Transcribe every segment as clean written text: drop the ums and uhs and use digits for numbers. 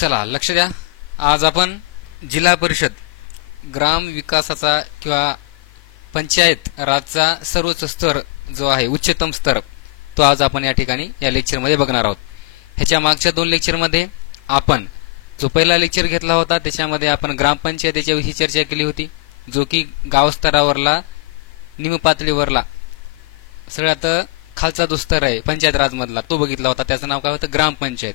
चला लक्ष द्या. आज आपण जिल्हा परिषद ग्राम विकासाचा किंवा पंचायत राजचा सर्वोच्च स्तर जो आहे उच्चतम स्तर तो आज आपण या ठिकाणी या लेक्चरमध्ये बघणार आहोत. ह्याच्या मागच्या 2 लेक्चरमध्ये आपण जो पहिला लेक्चर घेतला होता त्याच्यामध्ये आपण ग्रामपंचायतीच्या विषयी चर्चा केली होती, जो की गाव स्तरावरला निम पातळीवरला सगळ्यात खालचा जो स्तर आहे पंचायत राजमधला तो बघितला होता. त्याचं नाव काय होतं? ग्रामपंचायत.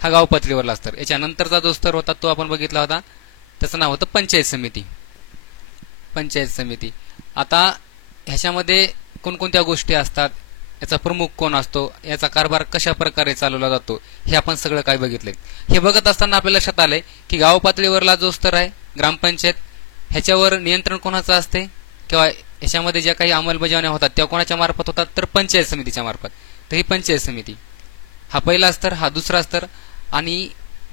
हा गाव पातळीवरला स्तर. याच्यानंतरचा जो स्तर होता तो आपण बघितला होता, त्याचं नाव होतं पंचायत समिती. पंचायत समिती. आता ह्याच्यामध्ये कोणकोणत्या गोष्टी असतात, याचा प्रमुख कोण असतो, याचा कारभार कशा प्रकारे चालवला जातो, हे आपण सगळं काय बघितलंय. हे बघत असताना आपल्या लक्षात आलंय की गाव पातळीवरला जो स्तर आहे ग्रामपंचायत, ह्याच्यावर नियंत्रण कोणाचं असते किंवा ह्याच्यामध्ये ज्या काही अंमलबजावण्या होतात त्या कोणाच्या मार्फत होतात, तर पंचायत समितीच्या मार्फत. तर ही पंचायत समिती हा पहिला स्तर, हा दुसरा स्तर. आणि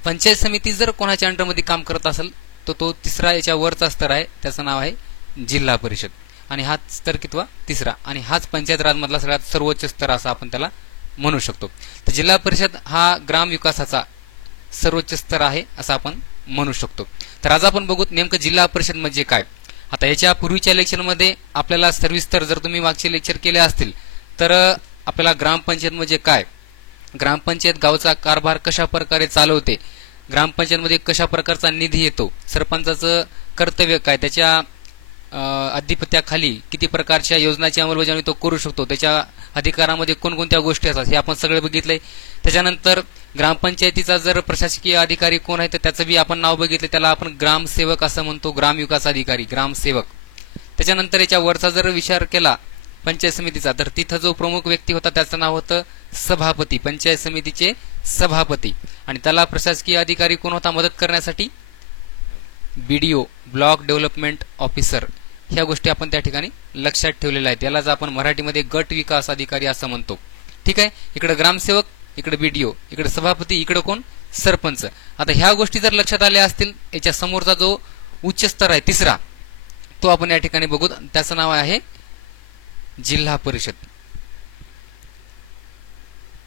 पंचायत समिती जर कोणाच्या अंडरमध्ये काम करत असेल तर तो तिसरा याच्या वरचा स्तर आहे, त्याचं नाव आहे जिल्हा परिषद. आणि हाच स्तर कितवा? तिसरा. आणि हाच पंचायत राजमधला सगळ्यात सर्वोच्च स्तर असा आपण त्याला म्हणू शकतो. तर जिल्हा परिषद हा ग्राम विकासाचा सर्वोच्च स्तर आहे असं आपण म्हणू शकतो. तर आज आपण बघू नेमकं जिल्हा परिषद म्हणजे काय. आता याच्या पूर्वीच्या लेक्चरमध्ये आपल्याला सविस्तर जर तुम्ही मागचे लेक्चर केले असतील तर आपल्याला ग्रामपंचायत म्हणजे काय, ग्रामपंचायत गावचा कारभार कशा प्रकारे चालवते, ग्रामपंचायतमध्ये कशा प्रकारचा निधी येतो, सरपंचाचं कर्तव्य काय, त्याच्या अधिपत्याखाली किती प्रकारच्या योजनाची अंमलबजावणी तो करू शकतो, त्याच्या अधिकारामध्ये कोणकोणत्या गोष्टी असतात हे आपण सगळे बघितलंय. त्याच्यानंतर ग्रामपंचायतीचा जर प्रशासकीय अधिकारी कोण आहे तर त्याचं बी आपण नाव बघितलं, त्याला आपण ग्रामसेवक असं म्हणतो, ग्रामविकास अधिकारी, ग्रामसेवक. त्याच्यानंतर याच्या वरचा जर विचार केला पंचायत समितीचा तर तिथं जो प्रमुख व्यक्ती होता त्याचं नाव होतं सभापती, पंचायत समितीचे सभापती. आणि त्याला प्रशासकीय अधिकारी कोण होता मदत करण्यासाठी? BDO, block development officer. ह्या गोष्टी आपण त्या ठिकाणी लक्षात ठेवलेल्या आहेत. यालाच आपण मराठीमध्ये गट विकास अधिकारी असं म्हणतो. ठीक आहे. इकडे ग्रामसेवक, इकडे बीडीओ, इकडे सभापती, इकडे कोण? सरपंच. आता ह्या गोष्टी जर लक्षात आल्या असतील, याच्या समोरचा जो उच्च स्तर आहे तिसरा तो आपण या ठिकाणी बघू. त्याचं नाव आहे जिल्हा परिषद.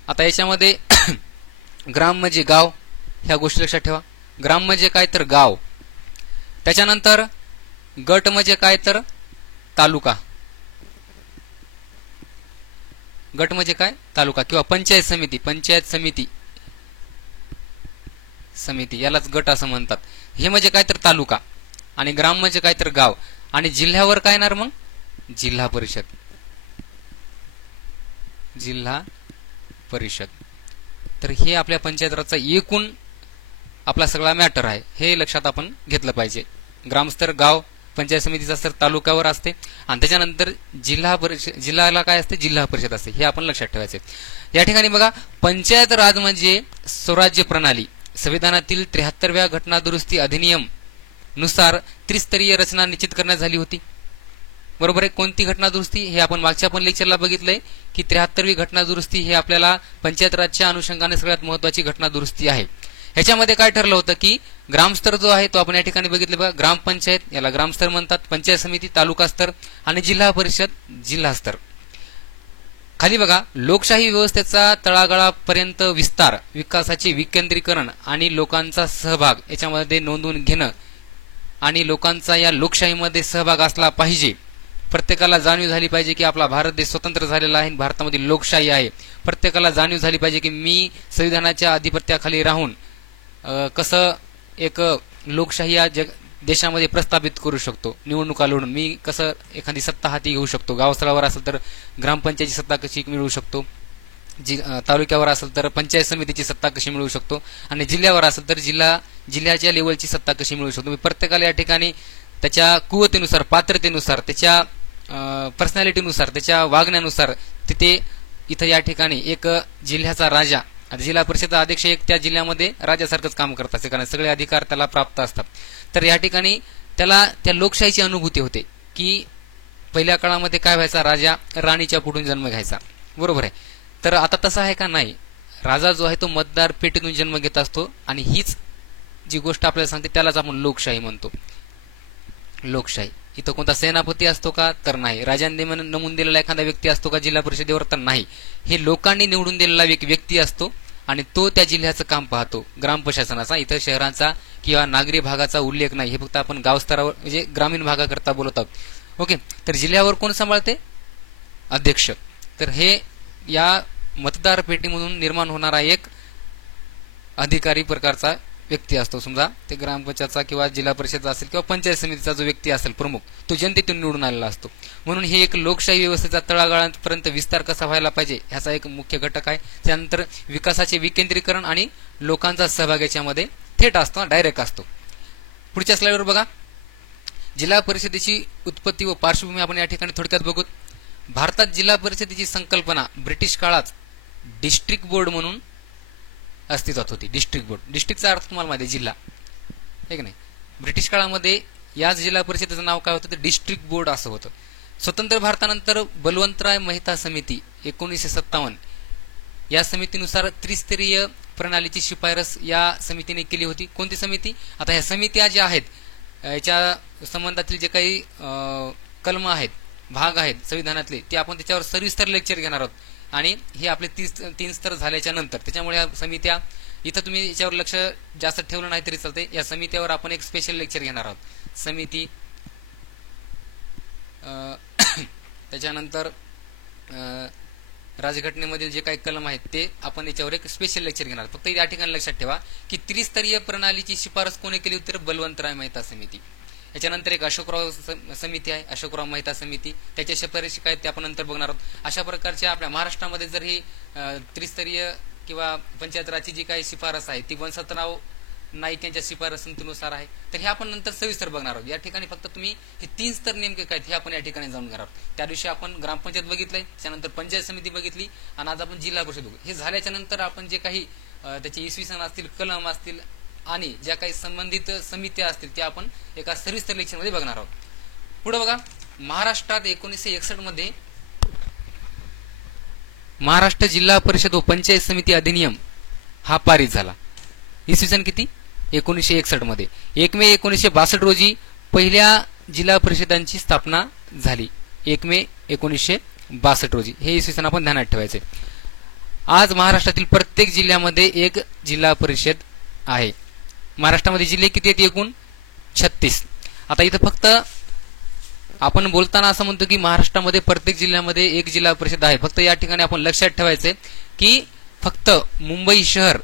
आता याच्यामध्ये ग्राम म्हणजे गाव, ह्या गोष्टी लक्षात ठेवा. ग्राम म्हणजे काय तर गाव. त्याच्यानंतर गट म्हणजे काय तर तालुका. गट म्हणजे काय? तालुका. किंवा पंचायत समिती, पंचायत समिती, समिती यालाच गट असं म्हणतात. हे म्हणजे काय तर तालुका. आणि ग्राम म्हणजे काय तर गाव. आणि जिल्ह्यावर काय येणार मग? जिल्हा परिषद. जिल्हा परिषद. तर हे आपल्या पंचायत राजचा एकूण आपला सगळा मॅटर आहे, हे लक्षात आपण घेतलं पाहिजे. ग्रामस्तर गाव, पंचायत समितीचा स्तर तालुक्यावर असते आणि त्याच्यानंतर जिल्हा परिषद, जिल्ह्याला काय असते? जिल्हा परिषद असते. हे आपण लक्षात ठेवायचे. या ठिकाणी बघा, पंचायत राज म्हणजे स्वराज्य प्रणाली. संविधानातील 73व्या घटना दुरुस्ती अधिनियम नुसार त्रिस्तरीय रचना निश्चित करण्यात झाली होती. बरोबर आहे. कोणती घटना दुरुस्ती? हे आपण मागच्या पण लेक्चरला बघितलंय की 73वी घटना दुरुस्ती हे आपल्याला पंचायत राजच्या अनुषंगाने सगळ्यात महत्वाची घटना दुरुस्ती आहे. ह्याच्यामध्ये काय ठरलं होतं की ग्रामस्तर जो आहे तो आपण या ठिकाणी बघितलं बघा, ग्रामपंचायत याला ग्रामस्तर म्हणतात, पंचायत समिती तालुका स्तर आणि जिल्हा परिषद जिल्हा स्तर. खाली बघा, लोकशाही व्यवस्थेचा तळागाळापर्यंत विस्तार, विकासाचे विकेंद्रीकरण आणि लोकांचा सहभाग याच्यामध्ये नोंदवून घेणं आणि लोकांचा या लोकशाहीमध्ये सहभाग असला पाहिजे. प्रत्येकाला जाणीव झाली पाहिजे की आपला भारत देश स्वतंत्र झालेला आहे, भारतामध्ये लोकशाही आहे. प्रत्येकाला जाणीव झाली पाहिजे की मी संविधानाच्या अधिपत्याखाली राहून कसं एक लोकशाही या देशामध्ये प्रस्थापित करू शकतो, निवडणुका लढून मी कसं एखादी सत्ता हाती घेऊ शकतो. गावस्तरावर असेल तर ग्रामपंचायतीची सत्ता कशी मिळवू शकतो, तालुक्यावर असेल तर पंचायत समितीची सत्ता कशी मिळवू शकतो आणि जिल्ह्यावर असेल तर जिल्ह्याच्या लेवलची सत्ता कशी मिळवू शकतो. प्रत्येकाला या ठिकाणी त्याच्या कुवतीनुसार, पात्रतेनुसार, त्याच्या पर्सनॅलिटीनुसार, त्याच्या वागण्यानुसार तिथे इथं या ठिकाणी एक जिल्ह्याचा राजा, जिल्हा परिषद अध्यक्ष एक त्या जिल्ह्यामध्ये राजासारखंच काम करत असते, कारण सगळे अधिकार त्याला प्राप्त असतात. तर या ठिकाणी त्याला त्या लोकशाहीची अनुभूती होते की पहिल्या काळामध्ये काय व्हायचा, राजा राणीच्या पुढून जन्म घ्यायचा. बरोबर आहे. तर आता तसं आहे का? नाही. राजा जो आहे तो मतदार पेटीतून जन्म घेत असतो आणि हीच जी गोष्ट आपल्याला सांगते त्यालाच आपण लोकशाही म्हणतो. लोकशाही. इथं कोणता सेनापती असतो का? तर नाही. राजांनी नमून दिलेला एखादा व्यक्ती असतो का जिल्हा परिषदेवर? तर नाही. हे लोकांनी निवडून दिलेला एक व्यक्ती असतो आणि तो त्या जिल्ह्याचं काम पाहतो ग्राम प्रशासनाचा. इथं शहरांचा किंवा नागरी भागाचा उल्लेख नाही, हे फक्त आपण गाव स्तरावर म्हणजे ग्रामीण भागाकरता बोलत आहोत. ओके, तर जिल्ह्यावर कोण सांभाळते? अध्यक्ष. तर हे या मतदार पेटीमधून निर्माण होणारा एक अधिकारी प्रकारचा व्यक्ती असतो. समजा ते ग्रामपंचायतचा किंवा जिल्हा परिषद असेल किंवा पंचायत समितीचा जो व्यक्ती असेल प्रमुख, तो जनतेतून निवडून आलेला असतो. म्हणून हे एक लोकशाही व्यवस्थेचा तळागाळापर्यंत विस्तार कसा व्हायला पाहिजे ह्याचा एक मुख्य घटक आहे. त्यानंतर विकासाचे विकेंद्रीकरण आणि लोकांचा सहभाग याच्यामध्ये थेट असतो, डायरेक्ट असतो. पुढच्या स्लाइडवर बघा, जिल्हा परिषदेची उत्पत्ती व पार्श्वभूमी आपण या ठिकाणी थोडक्यात बघू. भारतात जिल्हा परिषदेची संकल्पना ब्रिटिश काळात डिस्ट्रिक्ट बोर्ड म्हणून अस्तित्वात होती. डिस्ट्रिक्ट बोर्ड, डिस्ट्रिक्टचा अर्थ तुम्हाला माहिती आहे जिल्हा, हे की नाही. ब्रिटिश काळामध्ये याच जिल्हा परिषदेचं नाव काय होतं? तर डिस्ट्रिक्ट बोर्ड असं होतं. स्वतंत्र भारतानंतर बलवंतराय मेहता समिती 1957 या समितीनुसार त्रिस्तरीय प्रणालीची शिफारस या समितीने केली होती. कोणती समिती? आता ह्या समित्या ज्या आहेत याच्या संबंधातील जे काही कलम आहेत, भाग आहेत संविधानातले, ते आपण त्याच्यावर सविस्तर लेक्चर घेणार आहोत. आणि हे आपले 3 स्तर झाल्याच्या नंतर त्याच्यामुळे या समित्या, इथं तुम्ही याच्यावर लक्ष जास्त ठेवलं नाही तरी चालते, या समित्यावर आपण एक स्पेशल लेक्चर घेणार आहोत. समिती, त्याच्यानंतर राजघटनेमधील जे काही कलम आहेत ते आपण याच्यावर एक स्पेशल लेक्चर घेणार. फक्त या ठिकाणी लक्षात ठेवा की त्रिस्तरीय प्रणालीची शिफारस कोणी केली होती? तर बलवंतराय मेहता समिती. याच्यानंतर एक अशोकराव समिती आहे, अशोकराव मेहता समिती, त्याच्या शिफारशी काय ते आपण नंतर बघणार आहोत. अशा प्रकारच्या आपल्या महाराष्ट्रामध्ये जर ही त्रिस्तरीय किंवा पंचायत राजची जी काही शिफारस आहे ती वंसतराव नाईक यांच्या शिफारसीनुसार आहे, तर हे आपण नंतर सविस्तर बघणार आहोत. या ठिकाणी फक्त तुम्ही हे 3 स्तर नेमके काय हे आपण या ठिकाणी जाणून घेणार आहोत. त्या दिवशी आपण ग्रामपंचायत बघितलंय, त्यानंतर पंचायत समिती बघितली आणि आज आपण जिल्हा परिषद बघू. हे झाल्याच्या नंतर आपण जे काही त्याचे इसवी सन असतील, कलम असतील आणि ज्या काही संबंधित समित्या असतील त्या आपण एका सविस्तर लेक्चरमध्ये बघणार आहोत. पुढे बघा, महाराष्ट्रात 1961 मध्ये महाराष्ट्र जिल्हा परिषद व पंचायत समिती अधिनियम हा पारित झाला. इसवी सन किती? 1961 मध्ये. 1 मे 1962 रोजी पहिल्या जिल्हा परिषदांची स्थापना झाली. 1 मे 1962 रोजी, हे इसवी सन आपण ध्यानात ठेवायचे. आज महाराष्ट्रातील प्रत्येक जिल्ह्यामध्ये एक जिल्हा परिषद आहे. महाराष्ट्रामध्ये जिल्हे किती आहेत? एकूण 36. आता इथं फक्त आपण बोलताना असं म्हणतो की महाराष्ट्रामध्ये प्रत्येक जिल्ह्यामध्ये एक जिल्हा परिषद आहे. फक्त या ठिकाणी आपण लक्षात ठेवायचे की फक्त मुंबई शहर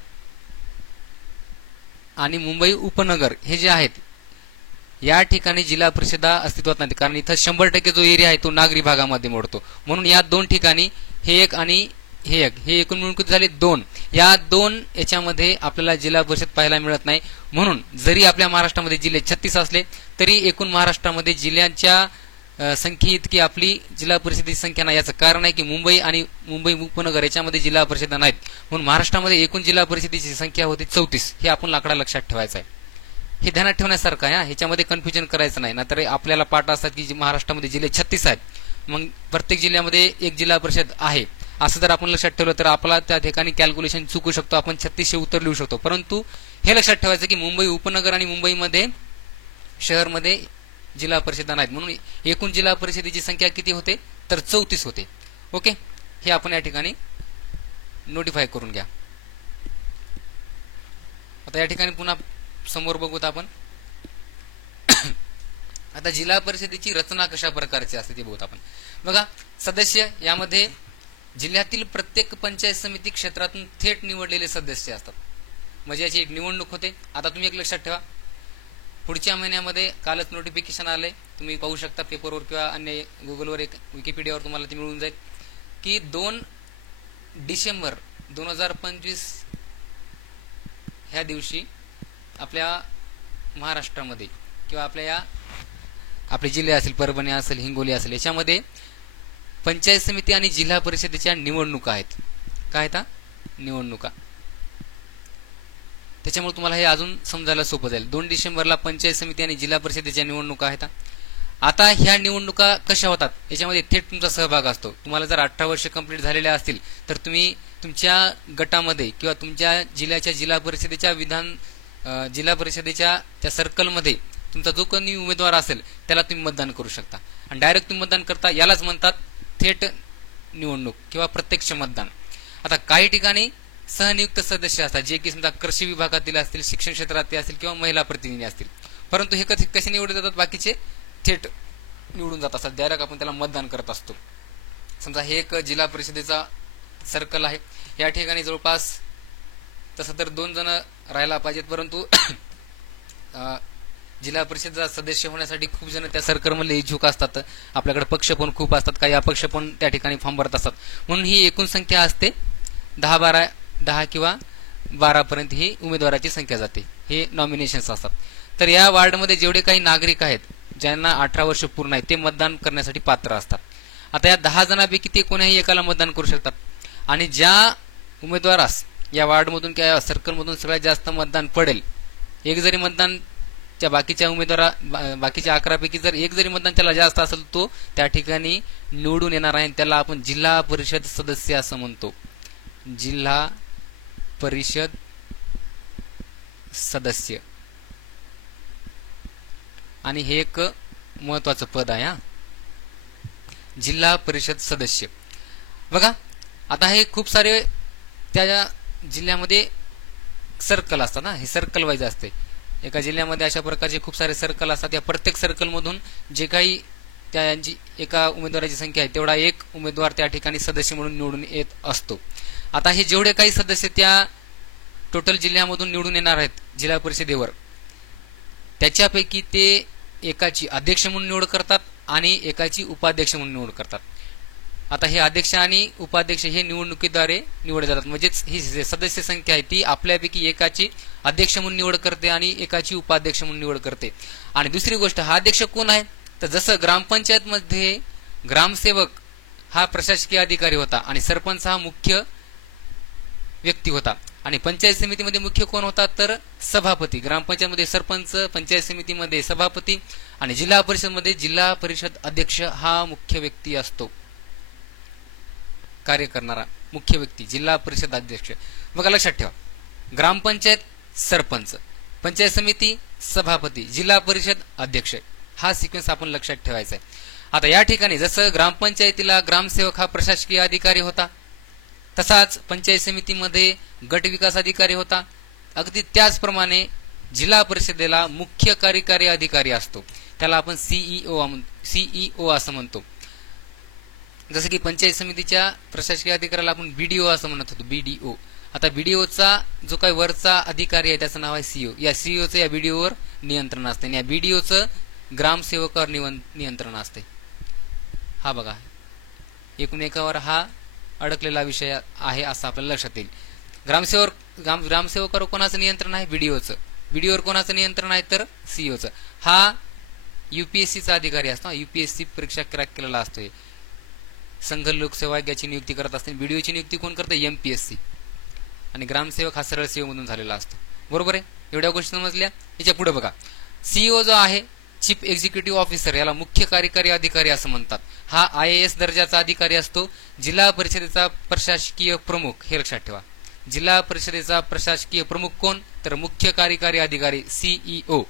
आणि मुंबई उपनगर हे जे आहेत या ठिकाणी जिल्हा परिषदा अस्तित्वात नाही, कारण इथं 100% जो एरिया आहे तो नागरी भागामध्ये मोडतो. म्हणून या 2 ठिकाणी हे एक आणि हे एक, हे एकूण मिळून किती झाले? 2. या 2 याच्यामध्ये आपल्याला जिल्हा परिषद पाहायला मिळत नाही. म्हणून जरी आपल्या महाराष्ट्रामध्ये जिल्हे 36 असले तरी एकूण महाराष्ट्रामध्ये जिल्ह्यांच्या संख्ये इतकी आपली जिल्हा परिषदेची संख्या नाही. याचं कारण आहे की मुंबई आणि मुंबई उपनगर याच्यामध्ये जिल्हा परिषदा नाहीत. म्हणून महाराष्ट्रामध्ये एकूण जिल्हा परिषदेची संख्या होती 34. हे आपण आकडा लक्षात ठेवायचा आहे. हे ध्यानात ठेवण्यासारखं आहे. ह्याच्यामध्ये कन्फ्युजन करायचं नाही. नाहीतर आपल्याला पाठ असतात की महाराष्ट्रामध्ये जिल्हे 36 आहेत, मग प्रत्येक जिल्ह्यामध्ये एक जिल्हा परिषद आहे असं जर आपण लक्षात ठेवलं तर आपला त्या ठिकाणी कॅल्क्युलेशन चुकू शकतो. आपण 3600 उत्तर लिहू शकतो. परंतु हे लक्षात ठेवायचं की मुंबई उपनगर आणि मुंबईमध्ये शहरमध्ये जिल्हा परिषदा नाहीत. म्हणून एकूण जिल्हा परिषदेची संख्या किती होते? तर 34 होते. ओके, हे आपण या ठिकाणी नोटिफाय करून घ्या. आता या ठिकाणी पुन्हा समोर बघूत आपण. आता जिल्हा परिषदेची रचना कशा प्रकारची असते ते बघूत आपण. बघा, सदस्य यामध्ये जिल्ह्यातील प्रत्येक पंचायत समिती क्षेत्रातून थेट निवडलेले सदस्य असतात. म्हणजे याची एक निवडणूक होते. आता तुम्ही एक लक्षात ठेवा, पुढच्या महिन्यामध्ये कालच नोटिफिकेशन आले, तुम्ही पाहू शकता पेपरवर किंवा अन्य गुगलवर, एक विकिपीडियावर तुम्हाला ते मिळून जाईल की 2 डिसेंबर 2025 ह्या दिवशी आपल्या महाराष्ट्रामध्ये किंवा आपले जिल्हे असेल, परभणी असेल, हिंगोली असेल, याच्यामध्ये पंचायत समिती आणि जिल्हा परिषदेच्या निवडणुका आहेत. काय आहेत? निवडणुका. त्याच्यामुळे तुम्हाला हे अजून समजायला सोपं जाईल. 2 डिसेंबरला पंचायत समिती आणि जिल्हा परिषदेच्या निवडणुका आहेत. आता ह्या निवडणुका कशा होतात? याच्यामध्ये थेट तुमचा सहभाग असतो. तुम्हाला जर 18 वर्ष कंप्लीट झालेल्या असतील तर तुम्ही तुमच्या गटामध्ये किंवा तुमच्या जिल्ह्याच्या जिल्हा परिषदेच्या त्या सर्कलमध्ये तुमचा जो कोणी उमेदवार असेल त्याला तुम्ही मतदान करू शकता. आणि डायरेक्ट तुम्ही मतदान करता, यालाच म्हणतात थेट निवडणूक किंवा प्रत्यक्ष मतदान. आता काही ठिकाणी सहनियुक्त सदस्य असतात, जे की समजा कृषी विभागातील असतील, शिक्षण क्षेत्रातील असतील किंवा महिला प्रतिनिधी असतील. परंतु हे कसे निवडले जातात? बाकीचे थेट निवडून जात असतात, डायरेक्ट आपण त्याला मतदान करत असतो. समजा हे एक जिल्हा परिषदेचा सर्कल आहे. या ठिकाणी जवळपास तसं तर 2 जण राहायला पाहिजेत, परंतु जिल्हा परिषदेचा सदस्य होण्यासाठी खूप जण त्या सर्कलमध्ये इच्छुक असतात. आपल्याकडे पक्ष पण खूप असतात, काही अपक्ष पण त्या ठिकाणी फॉर्म भरत असतात. म्हणून ही एकूण संख्या असते 10 किंवा 12 पर्यंत ही उमेदवाराची संख्या जाते. हे नॉमिनेशन्स असतात. तर या वार्डमध्ये जेवढे काही नागरिक आहेत, ज्यांना 18 वर्ष पूर्ण आहे, ते मतदान करण्यासाठी पात्र असतात. आता या 10 जणांपैकी ते कोणाही एकाला मतदान करू शकतात. आणि ज्या उमेदवारास या वार्डमधून किंवा सर्कलमधून सगळ्यात जास्त मतदान पडेल, एक जरी मतदान त्या बाकीच्या बाकीच्या 11 पैकी जर एक जरी मतदान त्याला जास्त असेल, तो त्या ठिकाणी निवडून येणार आहे. त्याला आपण जिल्हा परिषद सदस्य असं म्हणतो. जिल्हा परिषद सदस्य. आणि हे एक महत्वाचं पद आहे. जिल्हा परिषद सदस्य. बघा, आता हे खूप सारे त्या जिल्ह्यामध्ये सर्कल असतात ना, हे सर्कल वाईज असते. एका जिल्ह्यामध्ये अशा प्रकारचे खूप सारे सर्कल असतात. या प्रत्येक सर्कलमधून जे काही त्यांची एका उमेदवाराची संख्या आहे, तेवढा एक उमेदवार त्या ठिकाणी सदस्य म्हणून निवडून येत असतो. आता हे जेवढे काही सदस्य त्या टोटल जिल्ह्यामधून निवडून येणार आहेत जिल्हा परिषदेवर, त्याच्यापैकी ते एकाची अध्यक्ष म्हणून निवड करतात आणि एकाची उपाध्यक्ष म्हणून निवड करतात. आता हे अध्यक्ष आणि उपाध्यक्ष हे निवडणुकीद्वारे निवडले जातात. म्हणजेच ही सदस्य संख्या आहे ती आपल्यापैकी एकाची अध्यक्ष म्हणून निवड करते आणि एकाची उपाध्यक्ष म्हणून निवड करते. आणि दुसरी गोष्ट, हा अध्यक्ष कोण आहे? तर जसं ग्रामपंचायत मध्ये ग्रामसेवक हा प्रशासकीय अधिकारी होता आणि सरपंच हा मुख्य व्यक्ती होता, आणि पंचायत समितीमध्ये मुख्य कोण होता? तर सभापती. ग्रामपंचायतमध्ये सरपंच, पंचायत समितीमध्ये सभापती, आणि जिल्हा परिषदमध्ये जिल्हा परिषद अध्यक्ष हा मुख्य व्यक्ती असतो. कार्य करणारा मुख्य व्यक्ती जिल्हा परिषद अध्यक्ष. बघा, लक्षात ठेवा, ग्रामपंचायत सरपंच, पंचायत समिती सभापती, जिल्हा परिषद अध्यक्ष, हा सिक्वेन्स आपण लक्षात ठेवायचा आहे. आता या ठिकाणी जसं ग्रामपंचायतीला ग्रामसेवक हा प्रशासकीय अधिकारी होता, तसाच पंचायत समितीमध्ये गट विकास अधिकारी होता. अगदी त्याचप्रमाणे जिल्हा परिषदेला मुख्य कार्यकारी अधिकारी असतो, त्याला आपण सीईओ असं म्हणतो. जसं की पंचायत समितीच्या प्रशासकीय अधिकाऱ्याला आपण बीडीओ असं म्हणत होतो, बीडीओ. आता बीडीओचा जो काही वरचा अधिकारी आहे त्याचं नाव आहे सीईओ. या सीईओचं या बीडीओवर नियंत्रण असते आणि या बीडीओचं ग्रामसेवकावर नियंत्रण असते. हा बघा, एकूण एकावर हा अडकलेला विषय आहे असं आपल्याला लक्षात येईल. ग्रामसेवकावर कोणाचं नियंत्रण आहे? बीडीओचं. बीडीओवर कोणाचं नियंत्रण आहे? तर सीईओचं. हा युपीएससीचा अधिकारी असतो, युपीएससी परीक्षा क्रॅक केलेला असतो. संघ लोकसेवा आयोगाची नियुक्ती करत असते. बीडीओची नियुक्ती कोण करते? एमपीएससी. आणि ग्रामसेवक हा सरळ सेवेमधून झालेला असतो. बरोबर आहे? एवढ्या गोष्टी समजल्या. याच्या पुढे बघा, सीईओ जो आहे, चीफ एक्झिक्युटिव्ह ऑफिसर, याला मुख्य कार्यकारी अधिकारी असं म्हणतात. हा IAS दर्जाचा अधिकारी असतो. जिल्हा परिषदेचा प्रशासकीय प्रमुख, हे लक्षात ठेवा, जिल्हा परिषदेचा प्रशासकीय प्रमुख कोण? तर मुख्य कार्यकारी अधिकारी सीईओ.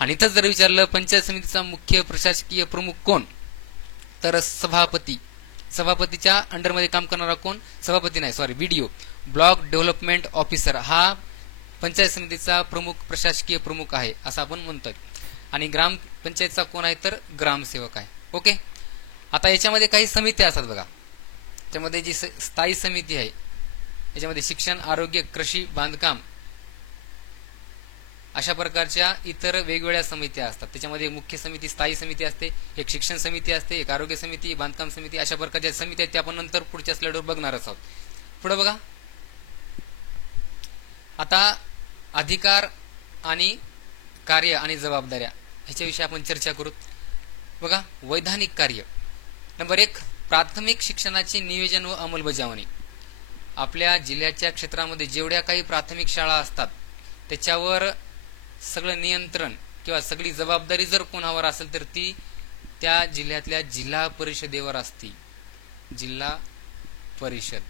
आणि इथं जर विचारलं पंचायत समितीचा मुख्य प्रशासकीय प्रमुख कोण? तर सभापती. सभापतीच्या अंडरमध्ये काम करणारा कोण? सभापती नाही, sorry, BDO, block development officer, हा पंचायत समितीचा प्रमुख प्रशासकीय प्रमुख आहे असं आपण म्हणतोय. आणि ग्रामपंचायतचा कोण आहे? तर ग्रामसेवक आहे. ओके. आता याच्यामध्ये काही समित्या असतात बघा. त्यामध्ये जी स्थायी समिती आहे, याच्यामध्ये शिक्षण, आरोग्य, कृषी, बांधकाम अशा प्रकारच्या इतर वेगवेगळ्या समित्या असतात. त्याच्यामध्ये मुख्य समिती, स्थायी समिती असते, एक शिक्षण समिती असते, एक आरोग्य समिती, बांधकाम समिती, अशा प्रकारच्या समित्या आहेत. त्या आपण नंतर पुढच्या स्लाइडवर बघणारच आहोत. पुढे बघा, आता अधिकार आणि कार्य आणि जबाबदाऱ्या ह्याच्याविषयी आपण चर्चा करू. बघा, वैधानिक कार्य. नंबर 1, प्राथमिक शिक्षणाचे नियोजन व अंमलबजावणी. आपल्या जिल्ह्याच्या क्षेत्रामध्ये जेवढ्या काही प्राथमिक शाळा असतात त्याच्यावर सगळं नियंत्रण किंवा सगळी जबाबदारी जर कोणावर असेल तर ती त्या जिल्ह्यातल्या जिल्हा परिषदेवर असते. जिल्हा परिषद.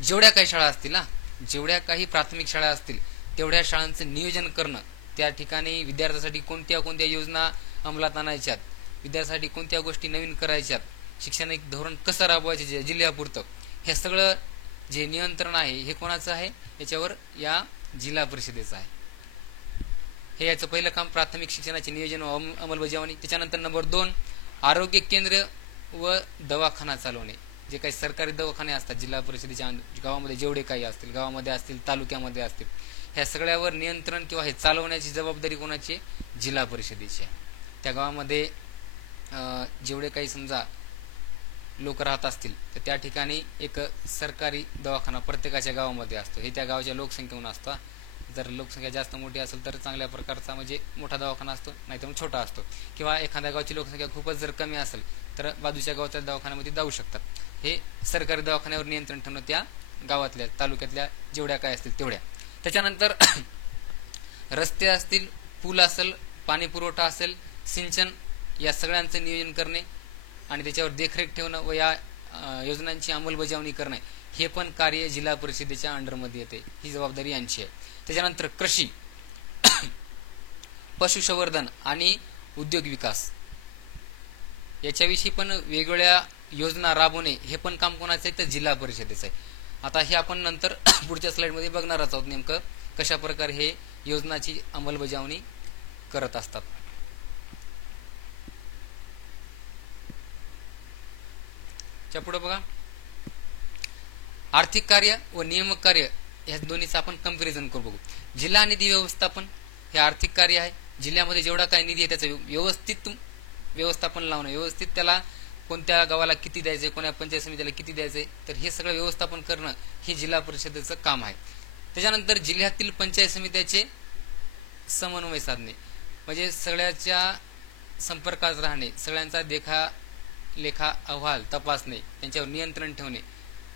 जेवढ्या काही शाळा असतील ना, जेवढ्या काही प्राथमिक शाळा असतील तेवढ्या शाळांचं नियोजन करणं, त्या ठिकाणी विद्यार्थ्यांसाठी कोणत्या कोणत्या योजना अंमलात आणायच्यात, विद्यार्थ्यांसाठी कोणत्या गोष्टी नवीन करायच्यात, शैक्षणिक धोरण कसं राबवायचे जिल्ह्यापुरतं, हे सगळं जे नियंत्रण आहे हे कोणाचं आहे, याच्यावर या जिल्हा परिषदेचं आहे. हे याचं पहिलं काम प्राथमिक शिक्षणाचे नियोजन व अंमलबजावणी. त्याच्यानंतर नंबर 2, आरोग्य केंद्र व दवाखाना चालवणे. जे काही सरकारी दवाखाने असतात जिल्हा परिषदेच्या गावामध्ये, जेवढे काही असतील, गावामध्ये असतील, तालुक्यामध्ये असतील, ह्या सगळ्यावर नियंत्रण किंवा हे चालवण्याची जबाबदारी कोणाची, जिल्हा परिषदेची आहे. त्या गावामध्ये जेवढे काही समजा लोक राहत असतील तर त्या ठिकाणी एक सरकारी दवाखाना प्रत्येकाच्या गावामध्ये असतो. हे त्या गावाच्या लोकसंख्येहून असतो. जर लोकसंख्या जास्त मोठी असेल तर चांगल्या प्रकारचा म्हणजे मोठा दवाखाना असतो, नाही तर मग छोटा असतो. किंवा एखाद्या गावाची लोकसंख्या खूपच जर कमी असेल तर बाजूच्या गावाच्या दवाखान्यामध्ये जाऊ शकतात. हे सरकारी दवाखान्यावर नियंत्रण ठेवणं त्या गावातल्या, तालुक्यातल्या जेवढ्या काय असतील तेवढ्या. त्याच्यानंतर रस्ते असतील, पूल असेल, पाणी पुरवठा असेल, सिंचन, या सगळ्यांचं नियोजन करणे आणि त्याच्यावर देखरेख ठेवणं व या योजनांची अंमलबजावणी करणे, हे पण कार्य जिल्हा परिषदेच्या अंडरमध्ये येते. ही जबाबदारी यांची आहे. त्याच्यानंतर कृषी, पशुसंवर्धन आणि उद्योग विकास, याच्याविषयी पण वेगवेगळ्या योजना राबवणे, हे पण काम कोणाचं आहे, तर जिल्हा परिषदेचं आहे. आता हे आपण नंतर पुढच्या स्लाइडमध्ये बघणारच आहोत, नेमकं कशा प्रकारे हे योजनाची अंमलबजावणी करत असतात. पुढे बघा, आर्थिक कार्य व नियामक कार्य या दोन्हीचं आपण कंपॅरिझन करू बघू. जिल्हा निधी व्यवस्थापन हे आर्थिक कार्य आहे. जिल्ह्यामध्ये जेवढा काही निधी आहे त्याचं व्यवस्थित व्यवस्थापन लावणं, व्यवस्थित त्याला कोणत्या गावाला किती द्यायचे, कोणत्या पंचायत समितीला किती द्यायचे, तर हे सगळं व्यवस्थापन करणं हे जिल्हा परिषदेचं काम आहे. त्याच्यानंतर जिल्ह्यातील पंचायत समित्याचे समन्वय साधणे, म्हणजे सगळ्याच्या संपर्कात राहणे, सगळ्यांचा लेखा अहवाल तपासणे, त्यांच्यावर नियंत्रण ठेवणे,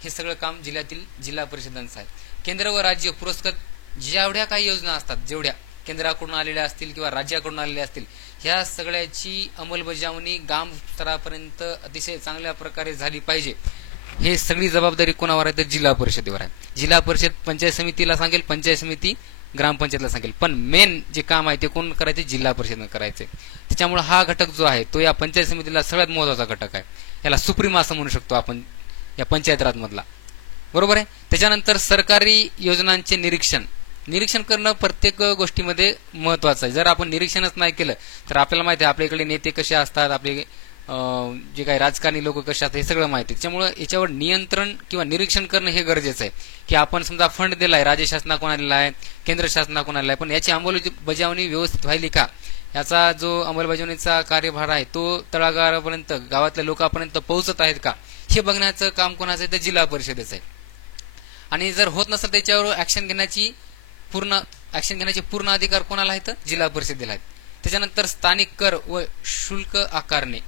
हे सगळं काम जिल्ह्यातील जिल्हा परिषदांचं आहे. केंद्र व राज्य पुरस्कृत जेवढ्या काही योजना असतात, जेवढ्या केंद्राकडून आलेल्या असतील किंवा राज्याकडून आलेल्या असतील, ह्या सगळ्याची अंमलबजावणी ग्राम स्तरापर्यंत अतिशय चांगल्या प्रकारे झाली पाहिजे. हे सगळी जबाबदारी कोणावर आहे, तर जिल्हा परिषदेवर आहे. जिल्हा परिषद पंचायत समितीला सांगेल, पंचायत समिती ग्रामपंचायतला सांगेल, पण मेन जे काम आहे ते कोण करायचे, जिल्हा परिषदेनं करायचे. त्याच्यामुळे हा घटक जो आहे तो या पंचायत समितीला सगळ्यात महत्वाचा घटक आहे. याला सुप्रीम असं म्हणू शकतो आपण, या पंचायत राज मधला, बरोबर आहे. त्याच्यानंतर सरकारी योजनांचे निरीक्षण करणं प्रत्येक गोष्टीमध्ये महत्वाचं आहे. जर आपण निरीक्षणच नाही केलं तर आपल्याला माहिती आहे आपल्याकडे नेते कसे असतात, आपले जे काही राजकारणी लोक कसे असतात, हे सगळं माहिती आहे. त्याच्यामुळे याच्यावर नियंत्रण किंवा निरीक्षण करणं हे गरजेचं आहे. की आपण समजा फंड दिलाय, राज्य शासनाकडून आलेला आहे, केंद्र शासनाकडून आलेला आहे, पण याची अंमलबजावणी व्यवस्थित व्हायली का, याचा जो अंमलबजावणीचा कार्यभार आहे तो तळागाळापर्यंत, गावातल्या लोकांपर्यंत पोहोचत आहेत का, हे बघण्याचं काम कोणाचं आहे, तर जिल्हा परिषदेचं आहे. आणि जर होत नसेल त्याच्यावर ऍक्शन घेण्याचे पूर्ण अधिकार कोणाला आहेत, जिल्हा परिषदेला आहेत. त्याच्यानंतर स्थानिक कर व शुल्क आकारणे.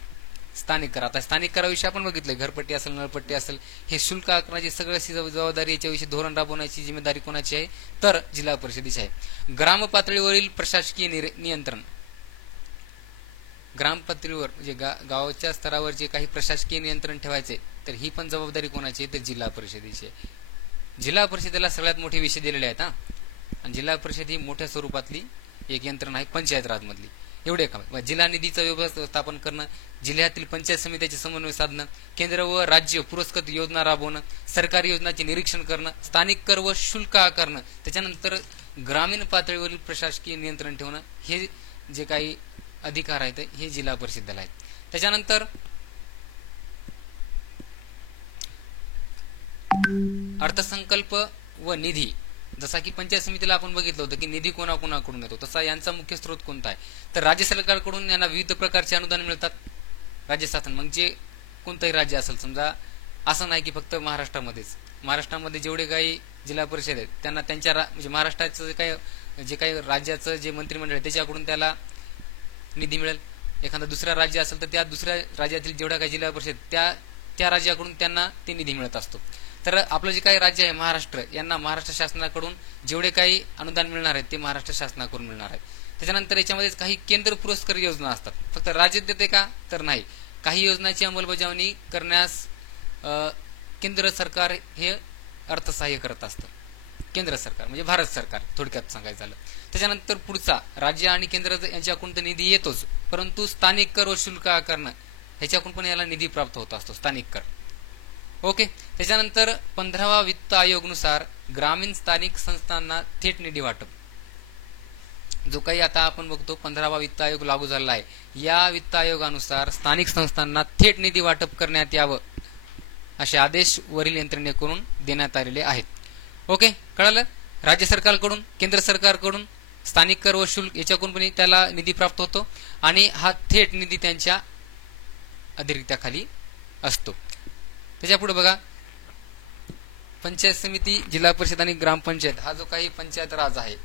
स्थानिक कर, आता स्थानिक कराविषयी आपण बघितलं, घरपट्टी असेल, नळपट्टी असेल, हे शुल्क आकारण्याची सगळ्याची जबाबदारी, याच्याविषयी धोरण राबवण्याची जिम्मेदारी कोणाची आहे, तर जिल्हा परिषदेची आहे. ग्राम पातळीवरील प्रशासकीय नियंत्रण, ग्राम पातळीवर म्हणजे गावाच्या स्तरावर जे काही प्रशासकीय नियंत्रण ठेवायचे, तर ही पण जबाबदारी कोणाची आहे, तर जिल्हा परिषदेची आहे. जिल्हा परिषदेला सगळ्यात मोठे विषय दिलेले आहेत आणि जिल्हा परिषद ही मोठ्या स्वरूपातली एक यंत्रणा आहे पंचायत राज मधली. एवढे काम, जिल्हा निधीचं व्यवस्थापन करणं, जिल्ह्यातील पंचायत समित्याचे समन्वय साधणं, केंद्र व राज्य पुरस्कृत योजना राबवणं, सरकारी योजनांचे निरीक्षण करणं, स्थानिक कर व शुल्क आकारणं, त्याच्यानंतर ग्रामीण पातळीवरील प्रशासकीय नियंत्रण ठेवणं, हे जे काही अधिकार आहेत हे जिल्हा परिषदेला आहेत. त्याच्यानंतर अर्थसंकल्प व निधी, जसा की पंचायत समितीला आपण बघितलं होतं की निधी कोणाकोणाकडून येतो, तसा यांचा मुख्य स्रोत कोणता आहे, तर राज्य सरकारकडून यांना विविध प्रकारचे अनुदान मिळतात. राज्य शासन म्हणजे कोणतंही राज्य असेल, समजा असं नाही की फक्त महाराष्ट्रामध्ये जेवढे काही जिल्हा परिषद आहेत त्यांना त्यांच्या म्हणजे महाराष्ट्राचं जे काही राज्याचं जे मंत्रिमंडळ आहे त्याच्याकडून त्याला निधी मिळेल. एखादा दुसरा राज्य असेल तर त्या दुसऱ्या राज्यातील जेवढ्या काही जिल्हा परिषद त्या राज्याकडून त्यांना ते निधी मिळत असतो. तर आपलं जे काही राज्य आहे महाराष्ट्र, यांना महाराष्ट्र शासनाकडून जेवढे काही अनुदान मिळणार आहेत ते महाराष्ट्र शासनाकडून मिळणार आहेत. त्याच्यानंतर याच्यामध्ये काही केंद्र पुरस्कृत योजना असतात. फक्त राज्य देते का, तर नाही. काही योजनांची अंमलबजावणी करण्यास केंद्र सरकार हे अर्थसहाय्य करत असतं. केंद्र सरकार म्हणजे भारत सरकार थोडक्यात सांगायचं झालं. त्याच्यानंतर पुढचा, राज्य आणि केंद्र यांच्याकडून तर निधी येतोच, परंतु स्थानिक कर व शुल्क आकारणं ह्याच्याकडून पण याला निधी प्राप्त होत असतो, स्थानिक कर, ओके. त्याच्यानंतर 15वा वित्त आयोगनुसार ग्रामीण स्थानिक संस्थांना थेट निधी वाटप, जो काही आता आपण बघतो 15वा वित्त आयोग लागू झाला आहे, या वित्त आयोगानुसार स्थानिक संस्थांना थेट निधी वाटप करण्यात यावं असे आदेश वरील यंत्रणेकडून देण्यात आलेले आहेत. ओके, कळालं. राज्य सरकारकडून, केंद्र सरकारकडून, स्थानिक कर व शुल्क याच्याकडून पण त्याला निधी प्राप्त होतो आणि हा थेट निधी त्यांच्या अधिरित्याखाली असतो. त्याच्यापुढे बघा, पंचायत समिती, जिल्हा परिषद आणि ग्रामपंचायत हा जो काही पंचायत राज आहे,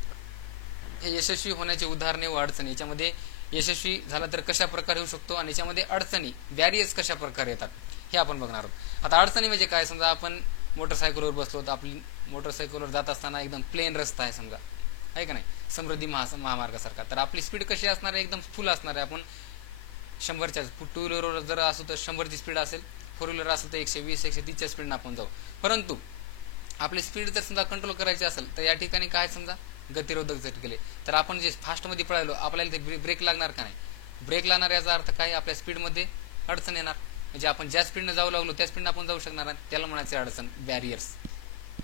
हे यशस्वी होण्याचे उदाहरणे व अडचणी, याच्यामध्ये यशस्वी झाला तर कशा प्रकारे होऊ शकतो आणि याच्यामध्ये अडचणी, बॅरियर्स कशा प्रकारे येतात हे आपण बघणार आहोत. आता अडचणी म्हणजे काय, समजा आपण मोटरसायकलवर बसलो तर आपली मोटरसायकलवर जात असताना एकदम प्लेन रस्ता आहे समजा, आहे का नाही, समृद्धी महामार्गासारखा, तर आपली स्पीड कशी असणार आहे, एकदम फुल असणार आहे. आपण 100च्या, टू व्हीलरवर जर असू तर 100ची स्पीड असेल, फोर व्हीलर असेल तर 120 130च्या स्पीडनं आपण जाऊ. परंतु आपली स्पीड जर समजा कंट्रोल करायची असेल तर या ठिकाणी काय, समजा गतिरोधक जर केले तर आपण जे फास्टमध्ये पळालो आपल्याला ते ब्रेक लागणार का नाही, ब्रेक लागणार, याचा अर्थ काय, आपल्या स्पीडमध्ये अडचण येणार. म्हणजे आपण ज्या स्पीडनं जाऊ लागलो त्या स्पीडनं आपण जाऊ शकणार नाही, त्याला म्हणायचे अडचण, बॅरियर्स.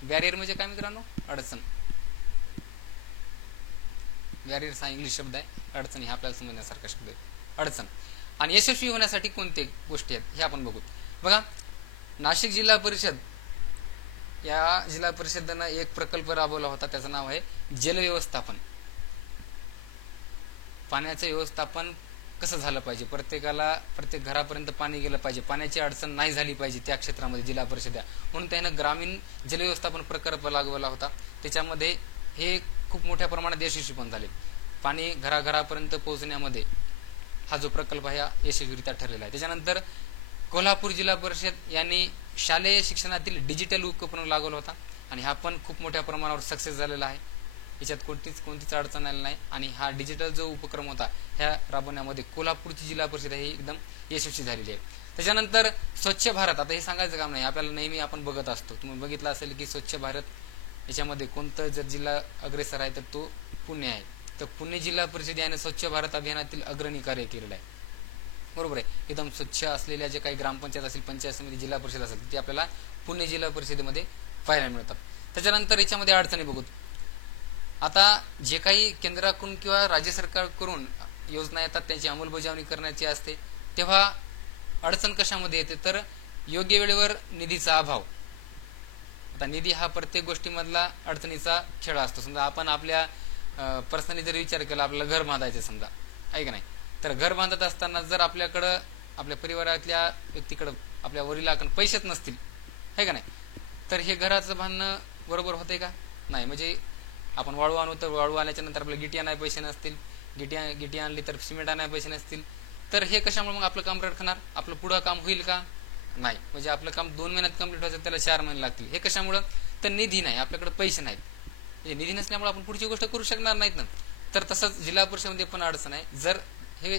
बॅरियर म्हणजे काय मित्रांनो, अडचण. बॅरियर्स हा इंग्लिश शब्द आहे, अडचण हे आपल्याला समजण्यासारखा शब्द आहे, अडचण. आणि यशस्वी होण्यासाठी कोणते गोष्टी आहेत हे आपण बघू. बघा, नाशिक जिल्हा परिषद, या जिल्हा परिषदेनं एक प्रकल्प राबवला होता, त्याचं नाव आहे जलव्यवस्थापन. पाण्याचं व्यवस्थापन कसं झालं पाहिजे, प्रत्येक घरापर्यंत पाणी गेलं पाहिजे, पाण्याची अडचण नाही झाली पाहिजे त्या क्षेत्रामध्ये जिल्हा परिषद, म्हणून त्यानं ग्रामीण जलव्यवस्थापन प्रकल्प लागवला होता. त्याच्यामध्ये हे खूप मोठ्या प्रमाणात यशस्वी पण झाले. पाणी घराघरापर्यंत पोहोचण्यामध्ये हा जो प्रकल्प आहे यशस्वीरित्या ठरलेला आहे. त्याच्यानंतर कोल्हापूर जिल्हा परिषद यांनी शालेय शिक्षणातील डिजिटल उपक्रम लागवला होता आणि हा पण खूप मोठ्या प्रमाणावर सक्सेस झालेला आहे. याच्यात कोणतीच अडचण आली नाही आणि हा डिजिटल जो उपक्रम होता ह्या राबवण्यामध्ये कोल्हापूरची जिल्हा परिषद ही एकदम यशस्वी झालेली आहे. त्याच्यानंतर स्वच्छ भारत, आता हे सांगायचं काम नाही, आपल्याला नेहमी आपण बघत असतो, तुम्ही बघितलं असेल की स्वच्छ भारत याच्यामध्ये कोणतं जर जिल्हा अग्रेसर आहे तर तो पुणे आहे. तर पुणे जिल्हा परिषद याने स्वच्छ भारत अभियानातील अग्रणी कार्य केलेलं आहे. बरोबर आहे, एकदम स्वच्छ असलेल्या जे काही ग्रामपंचायत असेल, पंचायत समिती, जिल्हा परिषद असेल ते आपल्याला पुणे जिल्हा परिषदेमध्ये पाहायला मिळतात. त्याच्यानंतर याच्यामध्ये अडचणी बघू. आता जे काही केंद्राकडून किंवा राज्य सरकारकडून योजना येतात त्यांची अंमलबजावणी करण्याची असते, तेव्हा अडचण कशामध्ये येते तर योग्य वेळेवर निधीचा अभाव. आता निधी हा प्रत्येक गोष्टीमधला अडचणीचा खेळ असतो. समजा आपण आपल्या पर्सनली जर विचार केला, आपल्याला घर बांधायचं समजा, आहे का नाही, तर घर बांधत असताना जर आपल्याकडं, आपल्या परिवारातल्या व्यक्तीकडं, आपल्या वडिलांकडे पैसेच नसतील, आहे का नाही, तर हे घराचं बांधणं बरोबर होतंय का नाही. म्हणजे आपण वाळू आणू तर वाळू आल्याच्या नंतर आपल्याला गिटी आणायला पैसे नसतील, गिटी आणली तर सिमेंट आणायला पैसे नसतील, तर हे कशामुळे मग आपलं काम रखणार, आपलं पुढं काम होईल का नाही. म्हणजे आपलं काम 2 महिन्यात कंप्लीट व्हायचं त्याला 4 महिने लागतील. हे कशामुळं तर निधी नाही, आपल्याकडे पैसे नाहीत. म्हणजे निधी नसल्यामुळे आपण पुढची गोष्ट करू शकणार नाहीत ना. तर तसंच जिल्हा परिषदेमध्ये पण अडचण आहे. जर हे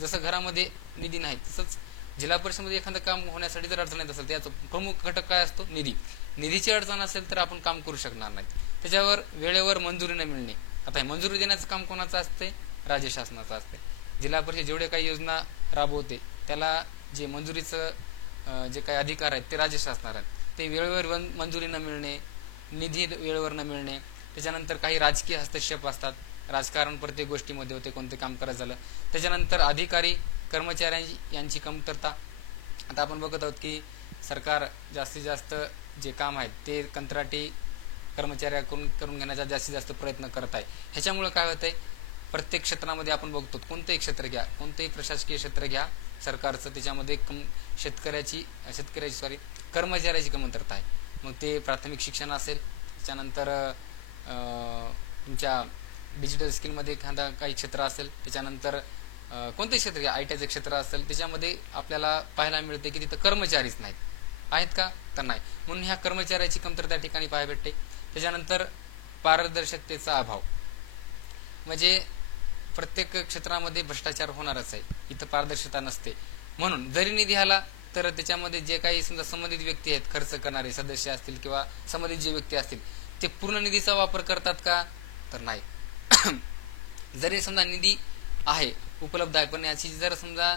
जसं घरामध्ये निधी नाही तसंच जिल्हा परिषदेमध्ये एखादं काम होण्यासाठी जर अडचण येत असेल त्याचा प्रमुख घटक काय असतो, निधी. निधीची अडचण असेल तर आपण काम करू शकणार नाही. त्याच्यावर वेळेवर मंजुरी न मिळणे. आता हे मंजुरी देण्याचं काम कोणाचं असते, राज्य शासनाचं असते. जिल्हा परिषद जेवढे काही योजना राबवते त्याला जे मंजुरीचं जे काही अधिकार आहेत ते राज्य शासनावर आहेत. ते वेळेवर मंजुरी न मिळणे, निधी वेळेवर न मिळणे, त्याच्यानंतर काही राजकीय हस्तक्षेप असतात, राजकारण प्रत्येक गोष्टीमध्ये होते, कोणते काम करायचं झालं. त्याच्यानंतर अधिकारी कर्मचाऱ्यांची यांची कमतरता. आता आपण बघत आहोत की सरकार जास्तीत जास्त जे काम आहेत ते कंत्राटी कर्मचाऱ्याकडून करून घेण्याचा जास्तीत जास्त प्रयत्न करत आहे. ह्याच्यामुळे काय होतंय, प्रत्येक क्षेत्रामध्ये आपण बघतो, कोणतंही क्षेत्र घ्या, कोणतंही प्रशासकीय क्षेत्र घ्या सरकारचं, त्याच्यामध्ये कर्मचाऱ्याची कमतरता आहे. मग ते प्राथमिक शिक्षण असेल, त्याच्यानंतर तुमच्या डिजिटल स्किलमध्ये एखादा काही क्षेत्र असेल, त्याच्यानंतर कोणतेही क्षेत्र घ्या, आयटीचं क्षेत्र असेल, त्याच्यामध्ये आपल्याला पाहायला मिळते की तिथं कर्मचारीच नाहीत. आहेत का तर नाही. म्हणून ह्या कर्मचाऱ्याची कमतरता त्या ठिकाणी पाहायला भेटते. त्याच्यानंतर पारदर्शकतेचा अभाव. म्हणजे प्रत्येक क्षेत्रामध्ये भ्रष्टाचार होणारच आहे, इथं पारदर्शकता नसते. म्हणून जरी निधी आला तर त्याच्यामध्ये जे काही समजा संबंधित व्यक्ती आहेत, खर्च करणारे सदस्य असतील किंवा संबंधित जे व्यक्ती असतील ते पूर्ण निधीचा वापर करतात का तर नाही. जरी समजा निधी आहे, उपलब्ध आहे, पण याची जर समजा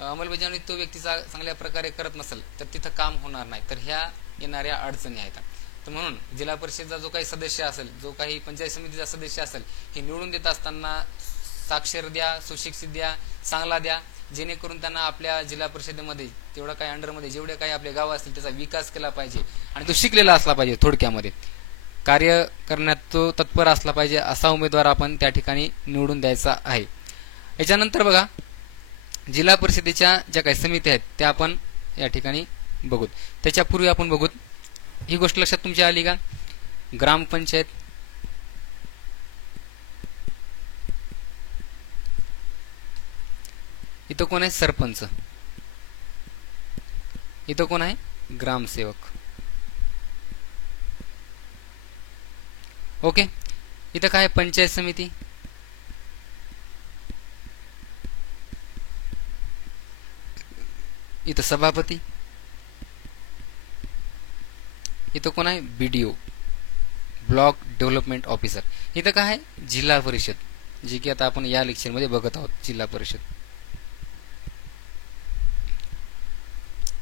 अंमलबजावणी तो व्यक्ती चांगल्या प्रकारे करत नसेल तर तिथं काम होणार नाही. तर ह्या येणाऱ्या अडचणी आहेत. तर म्हणून जिल्हा परिषदेचा जो काही सदस्य असेल, जो काही पंचायत समितीचा सदस्य असेल, हे निवडून देत असताना साक्षर द्या, सुशिक्षित द्या, चांगला द्या, जेणेकरून त्यांना आपल्या जिल्हा परिषदेमध्ये तेवढं काही अंडरमध्ये जेवढे काही आपले गाव असतील त्याचा विकास केला पाहिजे आणि तो शिकलेला असला पाहिजे. थोडक्यामध्ये कार्य करण्यात तो तत्पर असला पाहिजे असा उमेदवार आपण त्या ठिकाणी निवडून द्यायचा आहे. याच्यानंतर बघा, जिल्हा परिषदेच्या ज्या काही समित्या आहेत त्या आपण या ठिकाणी बघूत. त्याच्यापूर्वी आपण बघूत, ही गोष्ट लक्षात तुमच्या आली का? ग्रामपंचायत, इथं कोण आहे? सरपंच. इथं कोण आहे? ग्रामसेवक. ओके. इथं काय? पंचायत समिती. इथं सभापती. इथं कोण आहे? BDO, block development officer. इथं काय आहे? जिल्हा परिषद, जी की आता आपण या लेक्चरमध्ये बघत आहोत, जिल्हा परिषद.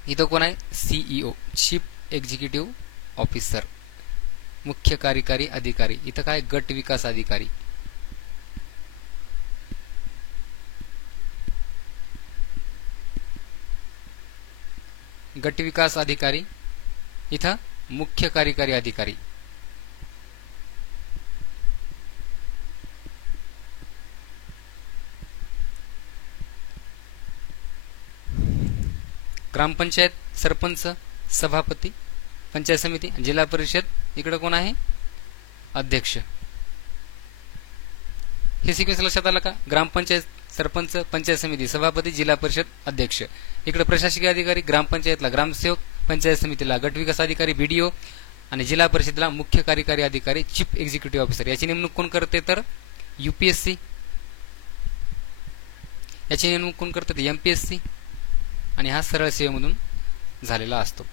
इथं कोण आहे? CEO, चीफ एक्झिक्युटिव्ह ऑफिसर, मुख्य कार्यकारी अधिकारी. इथं काय? गट विकास अधिकारी. गट विकास अधिकारी. इथं मुख्य कार्यकारी अधिकारी. ग्रामपंचायत, सरपंच, सभापती, पंचायत समिती, जिल्हा परिषद. इकडे कोण आहे? अध्यक्ष. हे सिक्वेन्स लक्षात आलं का? ग्रामपंचायत, सरपंच, पंचायत समिती, सभापती, जिल्हा परिषद, अध्यक्ष. इकडे प्रशासकीय अधिकारी, ग्रामपंचायतला ग्रामसेवक, पंचायत समितीला गट विकास अधिकारी BDO आणि जिल्हा परिषदेला मुख्य कार्यकारी अधिकारी चीफ एक्झिक्युटिव्ह ऑफिसर. याची नेमणूक कोण करते? तर UPSC. याची नेमणूक कोण करते? MPSC. आणि हा सरळ सेवेमधून झालेला असतो.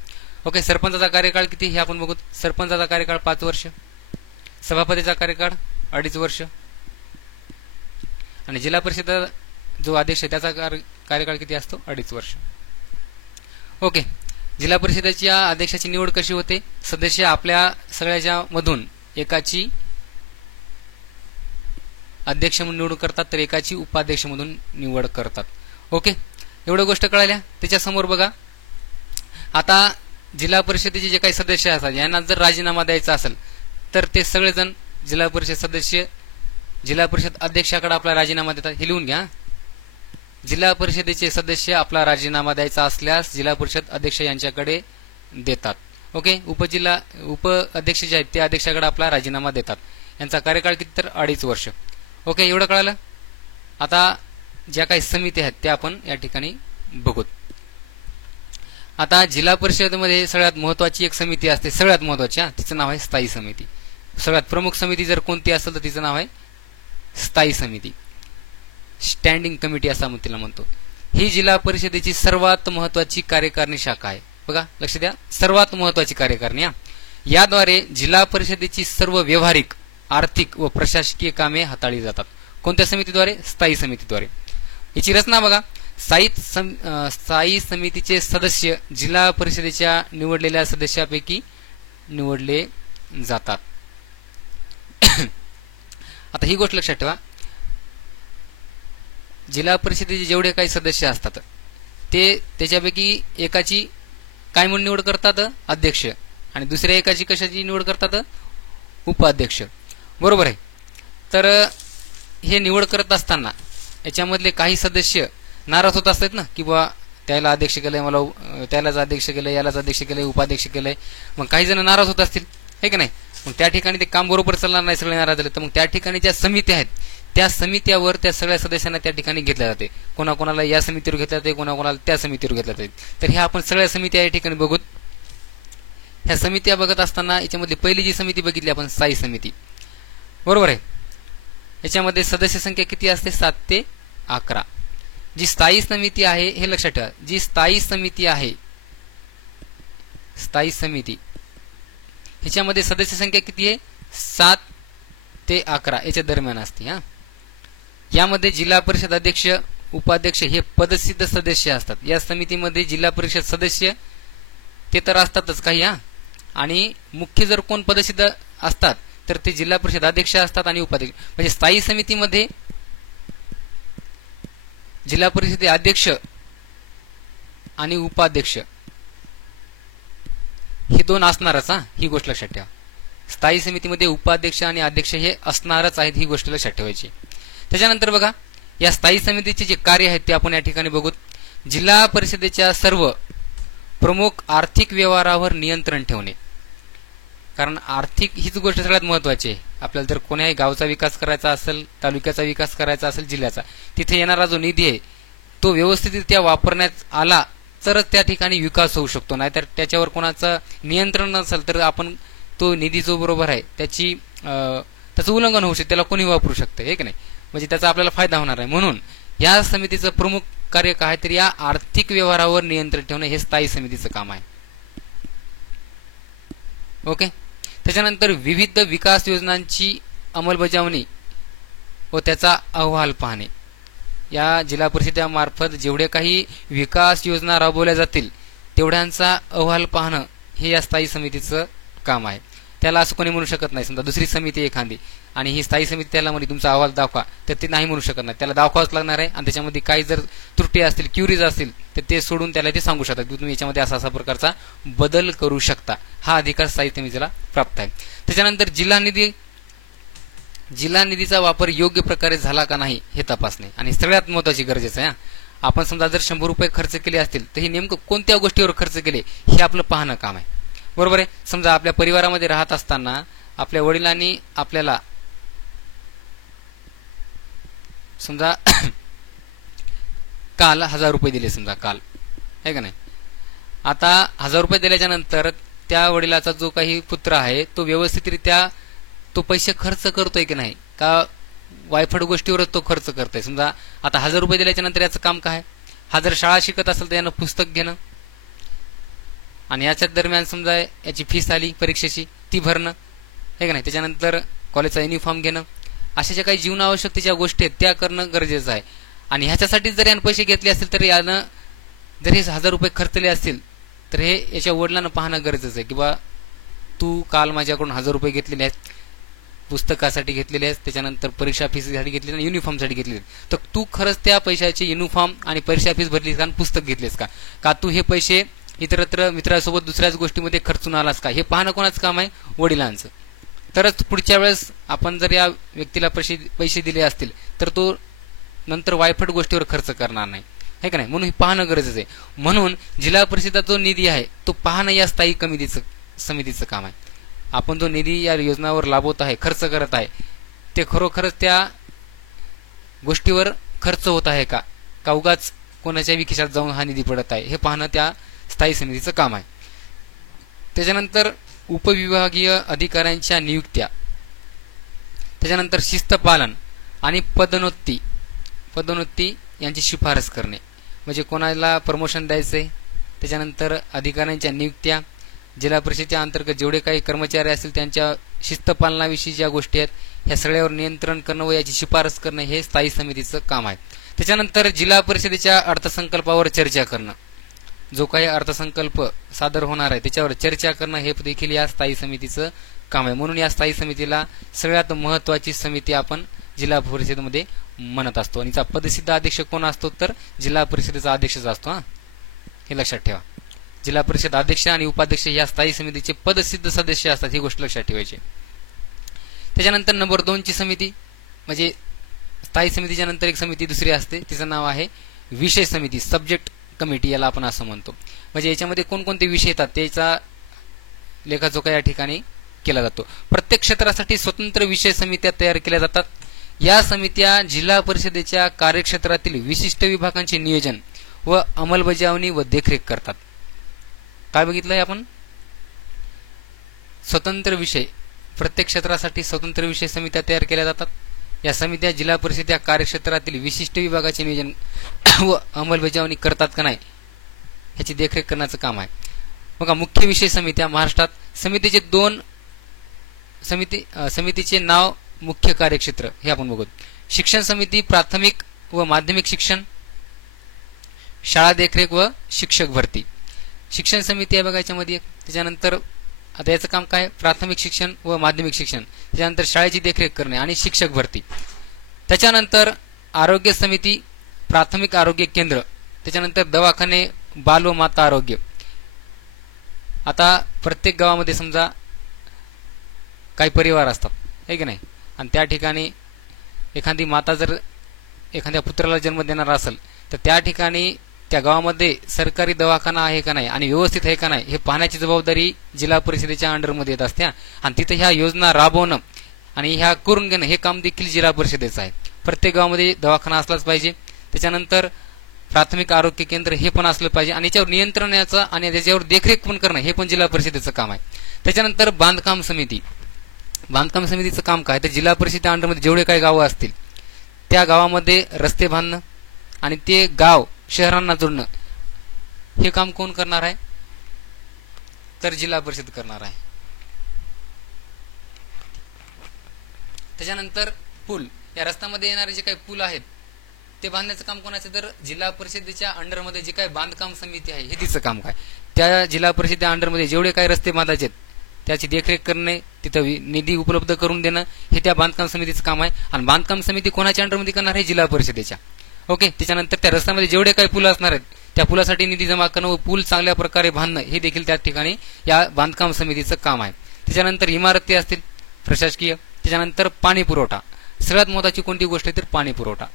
ओके. सरपंचाचा कार्यकाळ किती हे आपण बघू. सरपंचाचा कार्यकाळ 5 वर्ष, सभापतीचा कार्यकाळ 2.5 वर्ष आणि जिल्हा परिषद जो अध्यक्ष त्याचा कार्यकाळ किती असतो? 2.5 वर्ष. ओके. जिल्हा परिषदेच्या अध्यक्षाची निवड कशी होते? सदस्य आपल्या सगळ्याच्या मधून एकाची अध्यक्ष म्हणून निवड करतात, तर एकाची उपाध्यक्ष म्हणून निवड करतात. ओके. एवढ्या गोष्ट कळाल्या. त्याच्यासमोर बघा, आता जिल्हा परिषदेचे जे काही सदस्य असतात यांना जर राजीनामा द्यायचा असेल तर ते सगळेजण जिल्हा परिषद सदस्य जिल्हा परिषद अध्यक्षाकडे आपला राजीनामा देतात. हे लिहून घ्या. जिल्हा परिषदेचे सदस्य आपला राजीनामा द्यायचा असल्यास जिल्हा परिषद अध्यक्ष यांच्याकडे देतात. ओके. उप अध्यक्ष जे आहेत ते अध्यक्षाकडे आपला राजीनामा देतात. यांचा कार्यकाळ किती? तर 2.5 वर्ष. ओके. एवढं कळालं. आता ज्या काही समिती आहेत त्या आपण या ठिकाणी बघूत. आता जिल्हा परिषदेमध्ये सगळ्यात महत्वाची एक समिती असते, सगळ्यात महत्वाची, तिचं नाव आहे स्थायी समिती. सगळ्यात प्रमुख समिती जर कोणती असेल तर तिचं नाव आहे स्थायी समिती, स्टँडिंग कमिटी असं तिला म्हणतो. ही जिल्हा परिषदेची सर्वात महत्वाची कार्यकारिणी शाखा आहे. बघा, लक्ष द्या, सर्वात महत्वाची कार्यकारिणी. याद्वारे जिल्हा परिषदेची सर्व व्यवहारिक, आर्थिक व प्रशासकीय कामे हाताळली जातात. कोणत्या समितीद्वारे? स्थायी समितीद्वारे. याची रचना बघा. स्थायी समितीचे सदस्य जिल्हा परिषदेच्या निवडलेल्या सदस्यापैकी निवडले जातात. आता ही गोष्ट लक्षात ठेवा, जिल्हा परिषदेचे जेवढे काही सदस्य असतात ते त्याच्यापैकी एकाची काय म्हणून निवड करतात? अध्यक्ष. आणि दुसऱ्या एकाची कशाची निवड करतात? उपाध्यक्ष. बरोबर आहे. तर हे निवड करत असताना याच्यामधले काही सदस्य नाराज होत असतात ना, की बा त्याला अध्यक्ष केलंय, मला त्यालाच अध्यक्ष केलंय, यालाच अध्यक्ष केलंय, उपाध्यक्ष केलंय. मग काही जण नाराज होत असतील, हे की नाही? मग त्या ठिकाणी ते काम बरोबर चालणार नाही, सगळे नाराज झाले. तर मग त्या ठिकाणी ज्या समित्या आहेत त्या समित्यावर त्या सगळ्या सदस्यांना त्या ठिकाणी घेतल्या जाते. कोणाकोणाला या समितीवर घेतल्या जाते, कोणाकोणाला त्या समितीवर घेतल्या जाते. तर ह्या आपण सगळ्या समित्या या ठिकाणी बघूत. ह्या समित्या बघत असताना याच्यामध्ये पहिली जी समिती बघितली आपण, स्थायी समिती. बरोबर आहे. याच्यामध्ये सदस्य संख्या किती असते? 7 ते 11. जी स्थायी समिती आहे, हे लक्षात ठेवा, जी स्थायी समिती आहे, स्थायी समिती ह्याच्यामध्ये सदस्य संख्या किती आहे? 7 ते 11 याच्या दरम्यान असते. यामध्ये जिल्हा परिषद अध्यक्ष उपाध्यक्ष हे पदसिद्ध सदस्य असतात. या समितीमध्ये जिल्हा परिषद सदस्य ते तर असतातच काही आणि मुख्य जर कोण पदसिद्ध असतात तर ते जिल्हा परिषद अध्यक्ष असतात आणि उपाध्यक्ष. म्हणजे स्थायी समितीमध्ये जिल्हा परिषद अध्यक्ष आणि उपाध्यक्ष हे दोन असणारच ही गोष्ट लक्षात ठेवा. स्थायी समितीमध्ये उपाध्यक्ष आणि अध्यक्ष हे असणारच आहेत, ही गोष्ट लक्षात ठेवायची. त्याच्यानंतर बघा या स्थायी समितीचे जे कार्य आहेत ते आपण या ठिकाणी बघू. जिल्हा परिषदेच्या सर्व प्रमुख आर्थिक व्यवहारावर नियंत्रण ठेवणे. कारण आर्थिक हीच गोष्ट सगळ्यात महत्वाची आहे. आपल्याला जर कोण्याही गावचा विकास करायचा असेल, तालुक्याचा विकास करायचा असेल, जिल्ह्याचा, तिथे येणारा जो निधी आहे तो व्यवस्थितरित्या वापरण्यात आला तरच त्या ठिकाणी विकास होऊ शकतो. नाहीतर त्याच्यावर कोणाचं नियंत्रण नसेल तर आपण तो निधी जो बरोबर आहे त्याचं उल्लंघन होऊ शकते, त्याला कोणी वापरू शकते, हे की नाही. म्हणजे त्याचा आपल्याला फायदा होणार आहे. म्हणून या समितीचं प्रमुख कार्य काय तर या आर्थिक व्यवहारावर नियंत्रण ठेवणे हे स्थायी समितीचं काम आहे. ओके. त्याच्यानंतर विविध विकास योजनांची अंमलबजावणी व त्याचा अहवाल पाहणे. या जिल्हा परिषदेमार्फत जेवढे काही विकास योजना राबवल्या जातील तेवढ्यांचा अहवाल पाहणं हे या स्थायी समितीचं काम आहे. त्याला असं कोणी म्हणू शकत नाही. समजा दुसरी समिती एखादी आणि ही स्थायी समिती त्याला म्हणजे तुमचा अहवाल दाखवा तर ते नाही म्हणू शकत नाही. त्याला दाखवाच लागणार आहे आणि त्याच्यामध्ये काही जर त्रुटी असतील, क्युरीज असतील तर ते सोडून त्याला ते सांगू शकतात की तुम्ही याच्यामध्ये असा प्रकारचा बदल करू शकता. हा अधिकार स्थायी समितीला प्राप्त आहे. त्याच्यानंतर जिल्हा निधीचा वापर योग्य प्रकारे झाला का नाही हे तपासणे आणि सगळ्यात महत्त्वाची गरजेचं आहे. आपण समजा जर 100 रुपये खर्च केले असतील तर हे नेमकं कोणत्या गोष्टीवर खर्च केले हे आपलं पाहणं काम आहे. बरोबर आहे. समजा आपल्या परिवारामध्ये राहत असताना आपल्या वडिलांनी आपल्याला समजा काल 1000 रुपये दिले, समजा काल, आहे का नाही. आता 1000 रुपये दिल्याच्या नंतर त्या वडिलाचा जो काही पुत्र आहे तो व्यवस्थितरित्या तो पैसे खर्च करतोय की नाही, का वायफट गोष्टीवरच तो खर्च करतोय. समजा आता 1000 रुपये दिल्याच्या नंतर याचं काम काय, हा जर शाळा शिकत असेल तर यानं पुस्तक घेणं आणि याच्या दरम्यान समजा याची फीस आली परीक्षेची ती भरणं, आहे का नाही. त्याच्यानंतर कॉलेजचा युनिफॉर्म घेणं, अशा ज्या काही जीवनावश्यकतेच्या गोष्टी आहेत त्या करणं गरजेचं आहे. आणि ह्याच्यासाठी जर यानं पैसे घेतले असतील तर यानं जर हे 1000 रुपये खर्चले असतील तर हे याच्या वडिलांना पाहणं गरजेचं आहे की बा तू काल माझ्याकडून 1000 रुपये घेतलेले आहेत, पुस्तकासाठी घेतलेले आहेत, त्याच्यानंतर परीक्षा फीससाठी घेतलेली आणि युनिफॉर्मसाठी घेतलेले आहेत, तर तू खरंच त्या पैशाचे युनिफॉर्म आणि परीक्षा फीस भरलीस का आणि पुस्तक घेतलेस का तू हे पैसे इतरत्र मित्रासोबत दुसऱ्याच गोष्टीमध्ये खर्चून आलास का, हे पाहणं कोणाचं काम आहे, वडिलांचं. तरच पुढच्या वेळेस आपण जर या व्यक्तीला पैसे दिले असतील तर तो नंतर वायफट गोष्टीवर खर्च करणार नाही, आहे का नाही. म्हणून हे पाहणं गरजेचं आहे. म्हणून जिल्हा परिषदेचा जो निधी आहे तो पाहणं या स्थायी समितीचं काम आहे. आपण जो निधी या योजनावर लाभवत आहे, खर्च करत आहे, ते खरोखरच त्या गोष्टीवर खर्च होत आहे का उगाच कोणाच्याही खिशात जाऊन हा निधी पडत आहे हे पाहणं त्या स्थायी समितीचं काम आहे. त्याच्यानंतर उपविभागीय अधिकाऱ्यांच्या नियुक्त्या, त्याच्यानंतर शिस्तपालन आणि पदोन्नती यांची शिफारस करणे. म्हणजे कोणाला प्रमोशन द्यायचंय, त्याच्यानंतर अधिकाऱ्यांच्या नियुक्त्या, जिल्हा परिषदेच्या अंतर्गत जेवढे काही कर्मचारी असतील त्यांच्या शिस्तपालनाविषयी ज्या गोष्टी आहेत ह्या सगळ्यावर नियंत्रण करणं व याची शिफारस करणं हे स्थायी समितीचं काम आहे. त्याच्यानंतर जिल्हा परिषदेच्या अर्थसंकल्पावर चर्चा करणं, जो काही अर्थसंकल्प सादर होणार आहे त्याच्यावर चर्चा करणं हे देखील या स्थायी समितीचं काम आहे. म्हणून या स्थायी समितीला सगळ्यात महत्त्वाची समिती आपण जिल्हा परिषदेमध्ये म्हणत असतो. आणि पदसिद्ध अध्यक्ष कोण असतो तर जिल्हा परिषदेचा अध्यक्षच असतो. हे लक्षात ठेवा. जिल्हा परिषद अध्यक्ष आणि उपाध्यक्ष या स्थायी समितीचे पदसिद्ध सदस्य असतात, ही गोष्ट लक्षात ठेवायची. त्याच्यानंतर नंबर 2 ची समिती म्हणजे स्थायी समितीच्या नंतर एक समिती दुसरी असते, तिचं नाव आहे विषय समिती, सब्जेक्ट कमिटी याला आपण असं म्हणतो. म्हणजे याच्यामध्ये कोणकोणते विषय येतात त्याचा लेखाजोखा या ठिकाणी केला जातो. प्रत्येक क्षेत्रासाठी स्वतंत्र विषय समित्या तयार केल्या जातात. या समित्या जिल्हा परिषदेच्या कार्यक्षेत्रातील विशिष्ट विभागांचे नियोजन व अंमलबजावणी व देखरेख करतात. काय बघितलंय आपण, स्वतंत्र विषय, प्रत्येक क्षेत्रासाठी स्वतंत्र विषय समित्या तयार केल्या जातात. या समित्या जिल्हा परिषदेच्या कार्यक्षेत्रातील विशिष्ट विभागाचे नियोजन व अंमलबजावणी करतात का नाही ह्याची देखरेख करण्याचं काम आहे. बघा मुख्य विषय समित्या महाराष्ट्रात समितीचे नाव, मुख्य कार्यक्षेत्र हे आपण बघू. शिक्षण समिती प्राथमिक व माध्यमिक शिक्षण, शाळा देखरेख व शिक्षक भरती. शिक्षण समिती आहे बघा याच्यामध्ये. त्याच्यानंतर आता याचं काम काय, प्राथमिक शिक्षण व माध्यमिक शिक्षण, त्याच्यानंतर शाळेची देखरेख करणे आणि शिक्षक भरती. त्याच्यानंतर आरोग्य समिती, प्राथमिक आरोग्य केंद्र, त्याच्यानंतर दवाखाने, बाल व माता आरोग्य. आता प्रत्येक गावामध्ये समजा काही परिवार असतात आहे की नाही, आणि त्या ठिकाणी एखादी माता जर एखाद्या पुत्राला जन्म देणार असेल तर त्या ठिकाणी त्या गावामध्ये सरकारी दवाखाना आहे का नाही आणि व्यवस्थित आहे का नाही हे पाहण्याची जबाबदारी जिल्हा परिषदेच्या अंडरमध्ये येत असते. आणि तिथे ह्या योजना राबवणं आणि ह्या करून घेणं हे काम देखील जिल्हा परिषदेचं आहे. प्रत्येक गावामध्ये दवाखाना असलाच पाहिजे. त्याच्यानंतर प्राथमिक आरोग्य केंद्र हे पण असलं पाहिजे आणि याच्यावर नियंत्रणाचं आणि त्याच्यावर देखरेख पण करणं हे पण जिल्हा परिषदेचं काम आहे. त्याच्यानंतर बांधकाम समिती. बांधकाम समितीचं काम काय, तर जिल्हा परिषदेच्या अंडरमध्ये जेवढे काही गावं असतील त्या गावामध्ये रस्ते बांधणं आणि ते गाव शहरांना जोडणं हे काम कोण करणार आहे, तर जिल्हा परिषद करणार आहे. त्याच्यानंतर पूल, या रस्त्यामध्ये येणारे जे काही पूल आहेत ते बांधण्याचं काम कोणाचं, तर जिल्हा परिषदेच्या अंडरमध्ये जे काही बांधकाम समिती आहे हे तिचं काम काय. त्या जिल्हा परिषदेच्या अंडरमध्ये जेवढे काही रस्ते बांधायचे त्याची देखरेख करणे, तिथं निधी उपलब्ध करून देणं हे त्या बांधकाम समितीचं काम आहे. आणि बांधकाम समिती कोणाच्या अंडरमध्ये करणार आहे, जिल्हा परिषदेच्या. ओके. त्याच्यानंतर त्या रस्त्यामध्ये जेवढे काही पूल असणार आहेत त्या पुलासाठी निधी जमा करणं व पूल चांगल्या प्रकारे बांधणं हे देखील त्या ठिकाणी या बांधकाम समितीचं काम आहे. त्याच्यानंतर इमारती असतील प्रशासकीय. त्याच्यानंतर पाणी पुरवठा. सगळ्यात महत्त्वाची कोणती गोष्ट आहे तर पाणी पुरवठा.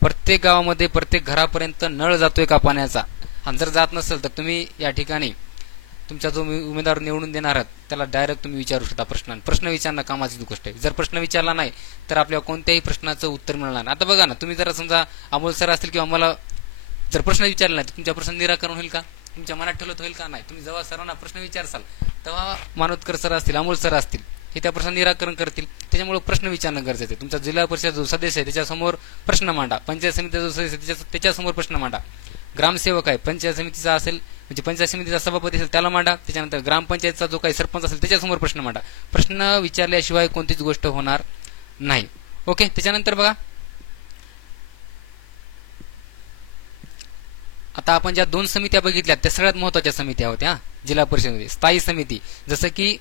प्रत्येक गावामध्ये प्रत्येक घरापर्यंत नळ जातोय का पाण्याचा, आणि जर जात नसेल तर तुम्ही या ठिकाणी तुमचा जो उमेदवार निवडून देणार आहात त्याला डायरेक्ट तुम्ही विचारू शकता प्रश्न विचारणं कामाची गोष्ट आहे. जर प्रश्न विचारला नाही तर आपल्याला कोणत्याही प्रश्नाचं उत्तर मिळणार नाही. आता बघा ना, तुम्ही जर समजा अमोल सर असतील किंवा मला जर प्रश्न विचारला नाही तर तुमच्या प्रश्न निराकरण होईल का, तुमच्या मनात ठेवलं होईल का नाही. तुम्ही जेव्हा सरांना प्रश्न विचारसाल तेव्हा मानोतकर सर असतील, अमोल सर असतील, हे त्या प्रश्न निराकरण करतील. त्याच्यामुळे प्रश्न विचारणं गरजेचं आहे. तुमचा जिल्हा परिषद जो सदस्य आहे त्याच्यासमोर प्रश्न मांडा. पंचायत समितीचा जो सदस्य आहे त्याच्यासमोर प्रश्न मांडा. ग्रामसेवक आहे पंचायत समितीचा असेल म्हणजे पंचायत समितीचा सभापती असेल त्याला मांडा. त्याच्यानंतर ग्रामपंचायतचा जो काही सरपंच असेल त्याच्यासमोर प्रश्न मांडा. प्रश्न विचारल्याशिवाय कोणतीच गोष्ट होणार नाही. ओके. त्याच्यानंतर बघा, आता आपण ज्या 2 समित्या बघितल्या त्या सगळ्यात महत्त्वाच्या समित्या होत्या जिल्हा परिषदेमध्ये. स्थायी समिती, जसं की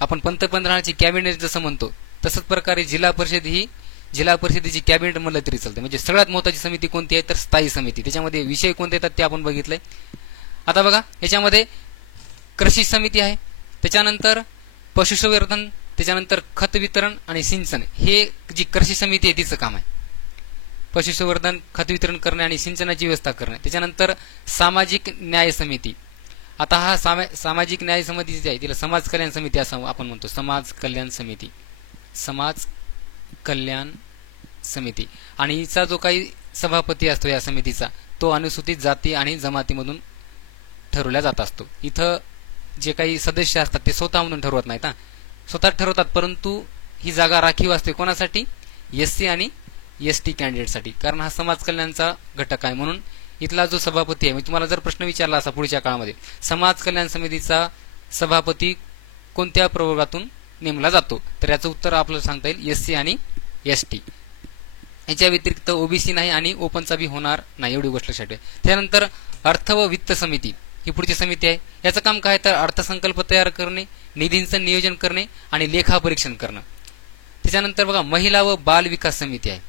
आपण पंतप्रधानाची कॅबिनेट जसं म्हणतो तसंच प्रकारे जिल्हा परिषद ही जिल्हा परिषदेची कॅबिनेट म्हणलं तरी चालते. म्हणजे सगळ्यात महत्त्वाची समिती कोणती आहे तर स्थायी समिती. त्याच्यामध्ये विषय कोणते येतात ते आपण बघितलंय. आता बघा, याच्यामध्ये कृषी समिती आहे, त्याच्यानंतर पशुसंवर्धन, त्याच्यानंतर खत वितरण आणि सिंचन हे जी कृषी समिती आहे तिचं काम आहे. पशुसंवर्धन, खत वितरण करणे आणि सिंचनाची व्यवस्था करणे. त्याच्यानंतर सामाजिक न्याय समिती. आता हा सामाजिक न्याय समिती जी आहे तिला समाज कल्याण समिती असं आपण म्हणतो. समाज कल्याण समिती, समाज कल्याण समिती. आणि हिचा जो काही सभापती असतो या समितीचा तो अनुसूचित जाती आणि जमातीमधून ठरवला जात असतो. इथं जे काही सदस्य असतात ते स्वतःमधून ठरवत नाहीत, स्वतः ठरवतात, परंतु ही जागा राखीव असते कोणासाठी, SC आणि ST कॅन्डिडेटसाठी, कारण हा समाज कल्याणचा घटक आहे. म्हणून इथला जो सभापती आहे, मी तुम्हाला जर प्रश्न विचारला असा पुढच्या काळामध्ये समाज कल्याण समितीचा सभापती कोणत्या प्रवर्गातून नेमला जातो, तर याचं उत्तर आपल्याला सांगता येईल SC आणि ST. याच्या व्यतिरिक्त OBC नाही आणि ओपनचा बी होणार नाही, एवढी गोष्ट लक्षात ठेवा. त्यानंतर अर्थ व वित्त समिती ही पुढची समिती आहे. याचं काम काय तर अर्थसंकल्प तयार करणे, निधींचं नियोजन करणे आणि लेखापरीक्षण करणं. त्याच्यानंतर बघा, महिला व बाल विकास समिती आहे.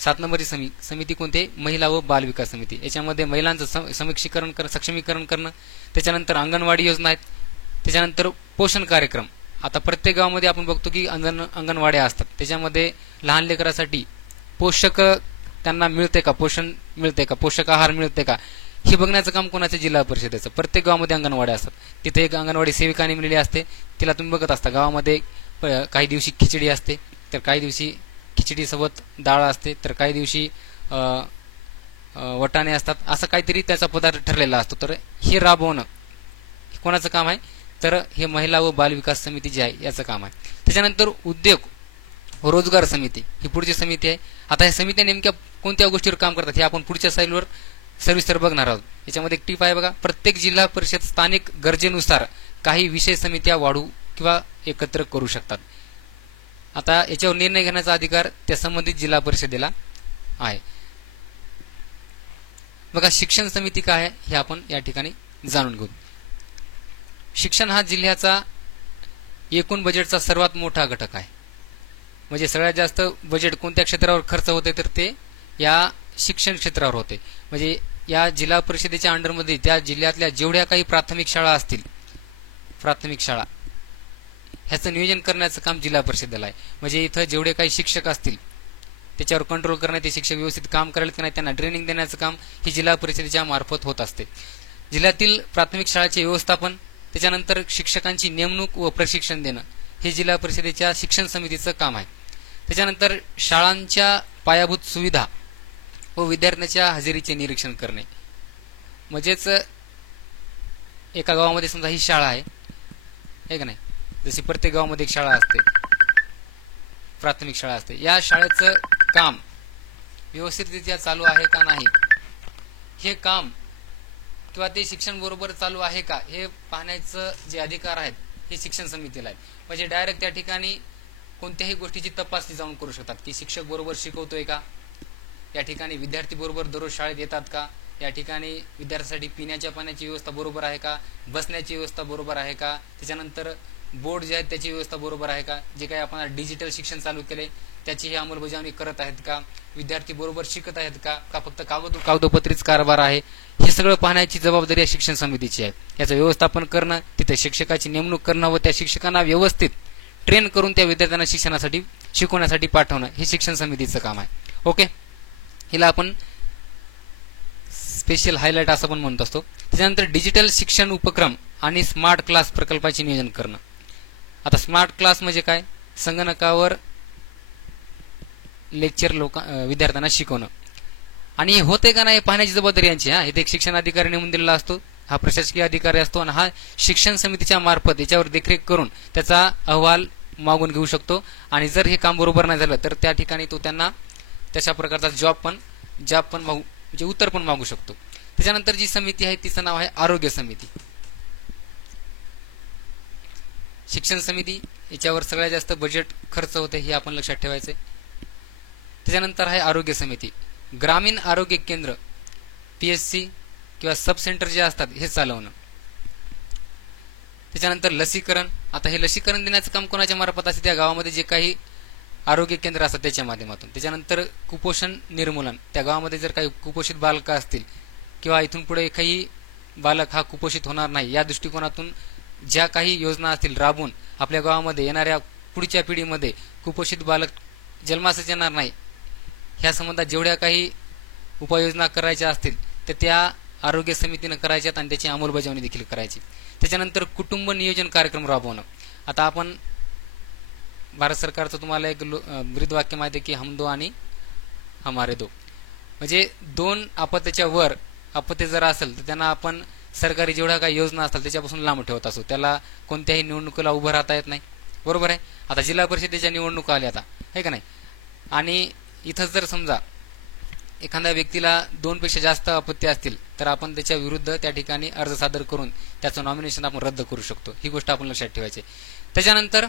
7 नंबरची समिती कोणती आहे, महिला व बाल विकास समिती. याच्यामध्ये महिलांचं सक्षमीकरण करणं. त्याच्यानंतर अंगणवाडी योजना आहेत. त्याच्यानंतर पोषण कार्यक्रम. आता प्रत्येक गावामध्ये आपण बघतो की अंगणवाड्या असतात, त्याच्यामध्ये लहान लेकरासाठी पोषक त्यांना मिळते का, पोषण मिळते का, पोषक आहार मिळते का हे बघण्याचं काम कोणाचं, जिल्हा परिषदेचं. प्रत्येक गावामध्ये अंगणवाड्या असतात. तिथे एक अंगणवाडी सेविका नेमलेली असते, तिला तुम्ही बघत असता. गावामध्ये काही दिवशी खिचडी असते, तर काही दिवशी खिचडीसोबत डाळ असते, तर काही दिवशी वटाणे असतात. असं काहीतरी त्याचा पदार्थ ठरलेला असतो. तर हे राबवणं कोणाचं काम आहे, तर हे महिला व बाल विकास समिती जी आहे याचं काम आहे. त्याच्यानंतर उद्योग व रोजगार समिती ही पुढची समिती आहे. आता ह्या समित्या नेमक्या कोणत्या गोष्टीवर काम करतात हे आपण पुढच्या साईडवर सविस्तर बघणार आहोत. याच्यामध्ये एक टीप आहे बघा, प्रत्येक जिल्हा परिषद स्थानिक गरजेनुसार काही विषय समित्या वाढू किंवा एकत्र करू शकतात. आता याच्यावर निर्णय घेण्याचा अधिकार त्या संबंधित जिल्हा परिषदेला आहे. बघा, शिक्षण समिती काय आहे हे आपण या ठिकाणी जाणून घेऊ. शिक्षण हा जिल्ह्याचा एकूण बजेटचा सर्वात मोठा घटक आहे. म्हणजे सगळ्यात जास्त बजेट कोणत्या क्षेत्रावर खर्च होते तर ते या शिक्षण क्षेत्रावर होते. म्हणजे या जिल्हा परिषदेच्या अंडरमध्ये त्या जिल्ह्यातल्या जेवढ्या काही प्राथमिक शाळा असतील, प्राथमिक शाळा ह्याचं नियोजन करण्याचं काम जिल्हा परिषदेला आहे. म्हणजे इथं जेवढे काही शिक्षक असतील त्याच्यावर कंट्रोल करण्यात, ते शिक्षक व्यवस्थित काम करायला की नाही त्यांना ट्रेनिंग देण्याचं काम ही जिल्हा परिषदेच्या मार्फत होत असते. जिल्ह्यातील प्राथमिक शाळांचे व्यवस्थापन, त्याच्यानंतर शिक्षकांची नेमणूक व प्रशिक्षण देणं हे जिल्हा परिषदेच्या शिक्षण समितीचं काम आहे. त्याच्यानंतर शाळांच्या पायाभूत सुविधा व विद्यार्थ्यांच्या हजेरीचे निरीक्षण करणे. म्हणजेच एका गावामध्ये समजा ही शाळा आहे का नाही, जशी प्रत्येक गावामध्ये एक शाळा असते, प्राथमिक शाळा असते, या शाळेचं काम व्यवस्थितरित्या चालू आहे का नाही हे काम किंवा ते शिक्षण बरोबर चालू आहे का हे पाहण्याचं जे अधिकार आहेत हे शिक्षण समितीला आहे. म्हणजे डायरेक्ट त्या ठिकाणी कोणत्याही गोष्टीची तपासणी जाऊन करू शकतात की शिक्षक बरोबर शिकवतोय का, या ठिकाणी विद्यार्थी बरोबर दररोज शाळेत येतात का, या ठिकाणी विद्यार्थ्यांसाठी पिण्याच्या पाण्याची व्यवस्था बरोबर आहे का, बसण्याची व्यवस्था बरोबर आहे का, त्याच्यानंतर बोर्ड जे आहेत त्याची व्यवस्था बरोबर आहे का, जे काही आपण डिजिटल शिक्षण चालू केले त्याची ही अंमलबजावणी करत आहेत का, विद्यार्थी बरोबर शिकत आहेत का फक्त कागदोपत्रीच कारभार आहे, हे सगळं पाहण्याची जबाबदारी या शिक्षण समितीची आहे. याचं व्यवस्थापन करणं, तिथे शिक्षकाची नेमणूक करणं व त्या शिक्षकांना व्यवस्थित ट्रेन करून त्या विद्यार्थ्यांना शिक्षणासाठी शिकवण्यासाठी पाठवणं हे शिक्षण समितीचं काम आहे. ओके, हिला आपण स्पेशल हायलाइट असं पण म्हणत असतो. त्याच्यानंतर डिजिटल शिक्षण उपक्रम आणि स्मार्ट क्लास प्रकल्पाचे नियोजन करणं. आता स्मार्ट क्लास म्हणजे काय, संगणकावर लेक्चर विद्यार्थ्यांना शिकवणं, आणि हे होते का नाही पाहण्याची जबाबदारी यांची. इथे एक शिक्षण अधिकारी नेमून दिलेला असतो, हा प्रशासकीय अधिकारी असतो, आणि हा शिक्षण समितीच्या मार्फत याच्यावर देखरेख करून त्याचा अहवाल मागून घेऊ शकतो. आणि जर हे काम बरोबर नाही झालं तर त्या ठिकाणी तो त्यांना तशा प्रकारचा जॉब पण म्हणजे उत्तर पण मागू शकतो. त्याच्यानंतर जी समिती आहे तिचं नाव आहे आरोग्य समिती. शिक्षण समिती याच्यावर सगळ्यात जास्त बजेट खर्च होते हे आपण लक्षात ठेवायचे. त्याच्यानंतर आहे आरोग्य समिती. ग्रामीण आरोग्य केंद्र, PSC किंवा सब सेंटर जे असतात हे चालवणं. त्याच्यानंतर लसीकरण. आता हे लसीकरण देण्याचं काम कोणाच्या मार्फत असते, त्या गावामध्ये जे काही आरोग्य केंद्र असतात त्याच्या माध्यमातून. त्याच्यानंतर कुपोषण निर्मूलन, त्या गावामध्ये जर काही कुपोषित बालकं असतील किंवा इथून पुढे काही बालक हा कुपोषित होणार नाही या दृष्टिकोनातून ज्या काही योजना असतील राबवून आपल्या गावामध्ये येणाऱ्या पुढच्या पिढीमध्ये कुपोषित बालक जन्मासच येणार नाही, ह्या संबंधात जेवढ्या काही उपाययोजना करायच्या असतील तर त्या आरोग्य समितीनं करायच्यात आणि त्याची अंमलबजावणी देखील करायची. त्याच्यानंतर कुटुंब नियोजन कार्यक्रम राबवणं. आता आपण भारत सरकारचं तुम्हाला एक ब्रीदवाक्य माहिती आहे की हम दो आणि हमारे दो, म्हणजे दोन अपत्याच्या वर अपत्य जर असेल तर त्यांना आपण सरकारी जेवढ्या काही योजना असतात त्याच्यापासून लांब ठेवत असतो, त्याला कोणत्याही निवडणुकीला उभं राहता येत नाही, बरोबर आहे. आता जिल्हा परिषदेच्या निवडणुका आल्या आता, आहे का नाही, आणि इथं जर समजा एखाद्या व्यक्तीला 2 पेक्षा जास्त अपत्य असतील तर आपण त्याच्या विरुद्ध त्या ठिकाणी अर्ज सादर करून त्याचं नॉमिनेशन आपण रद्द करू शकतो. ही गोष्ट आपण लक्षात ठेवायची. त्याच्यानंतर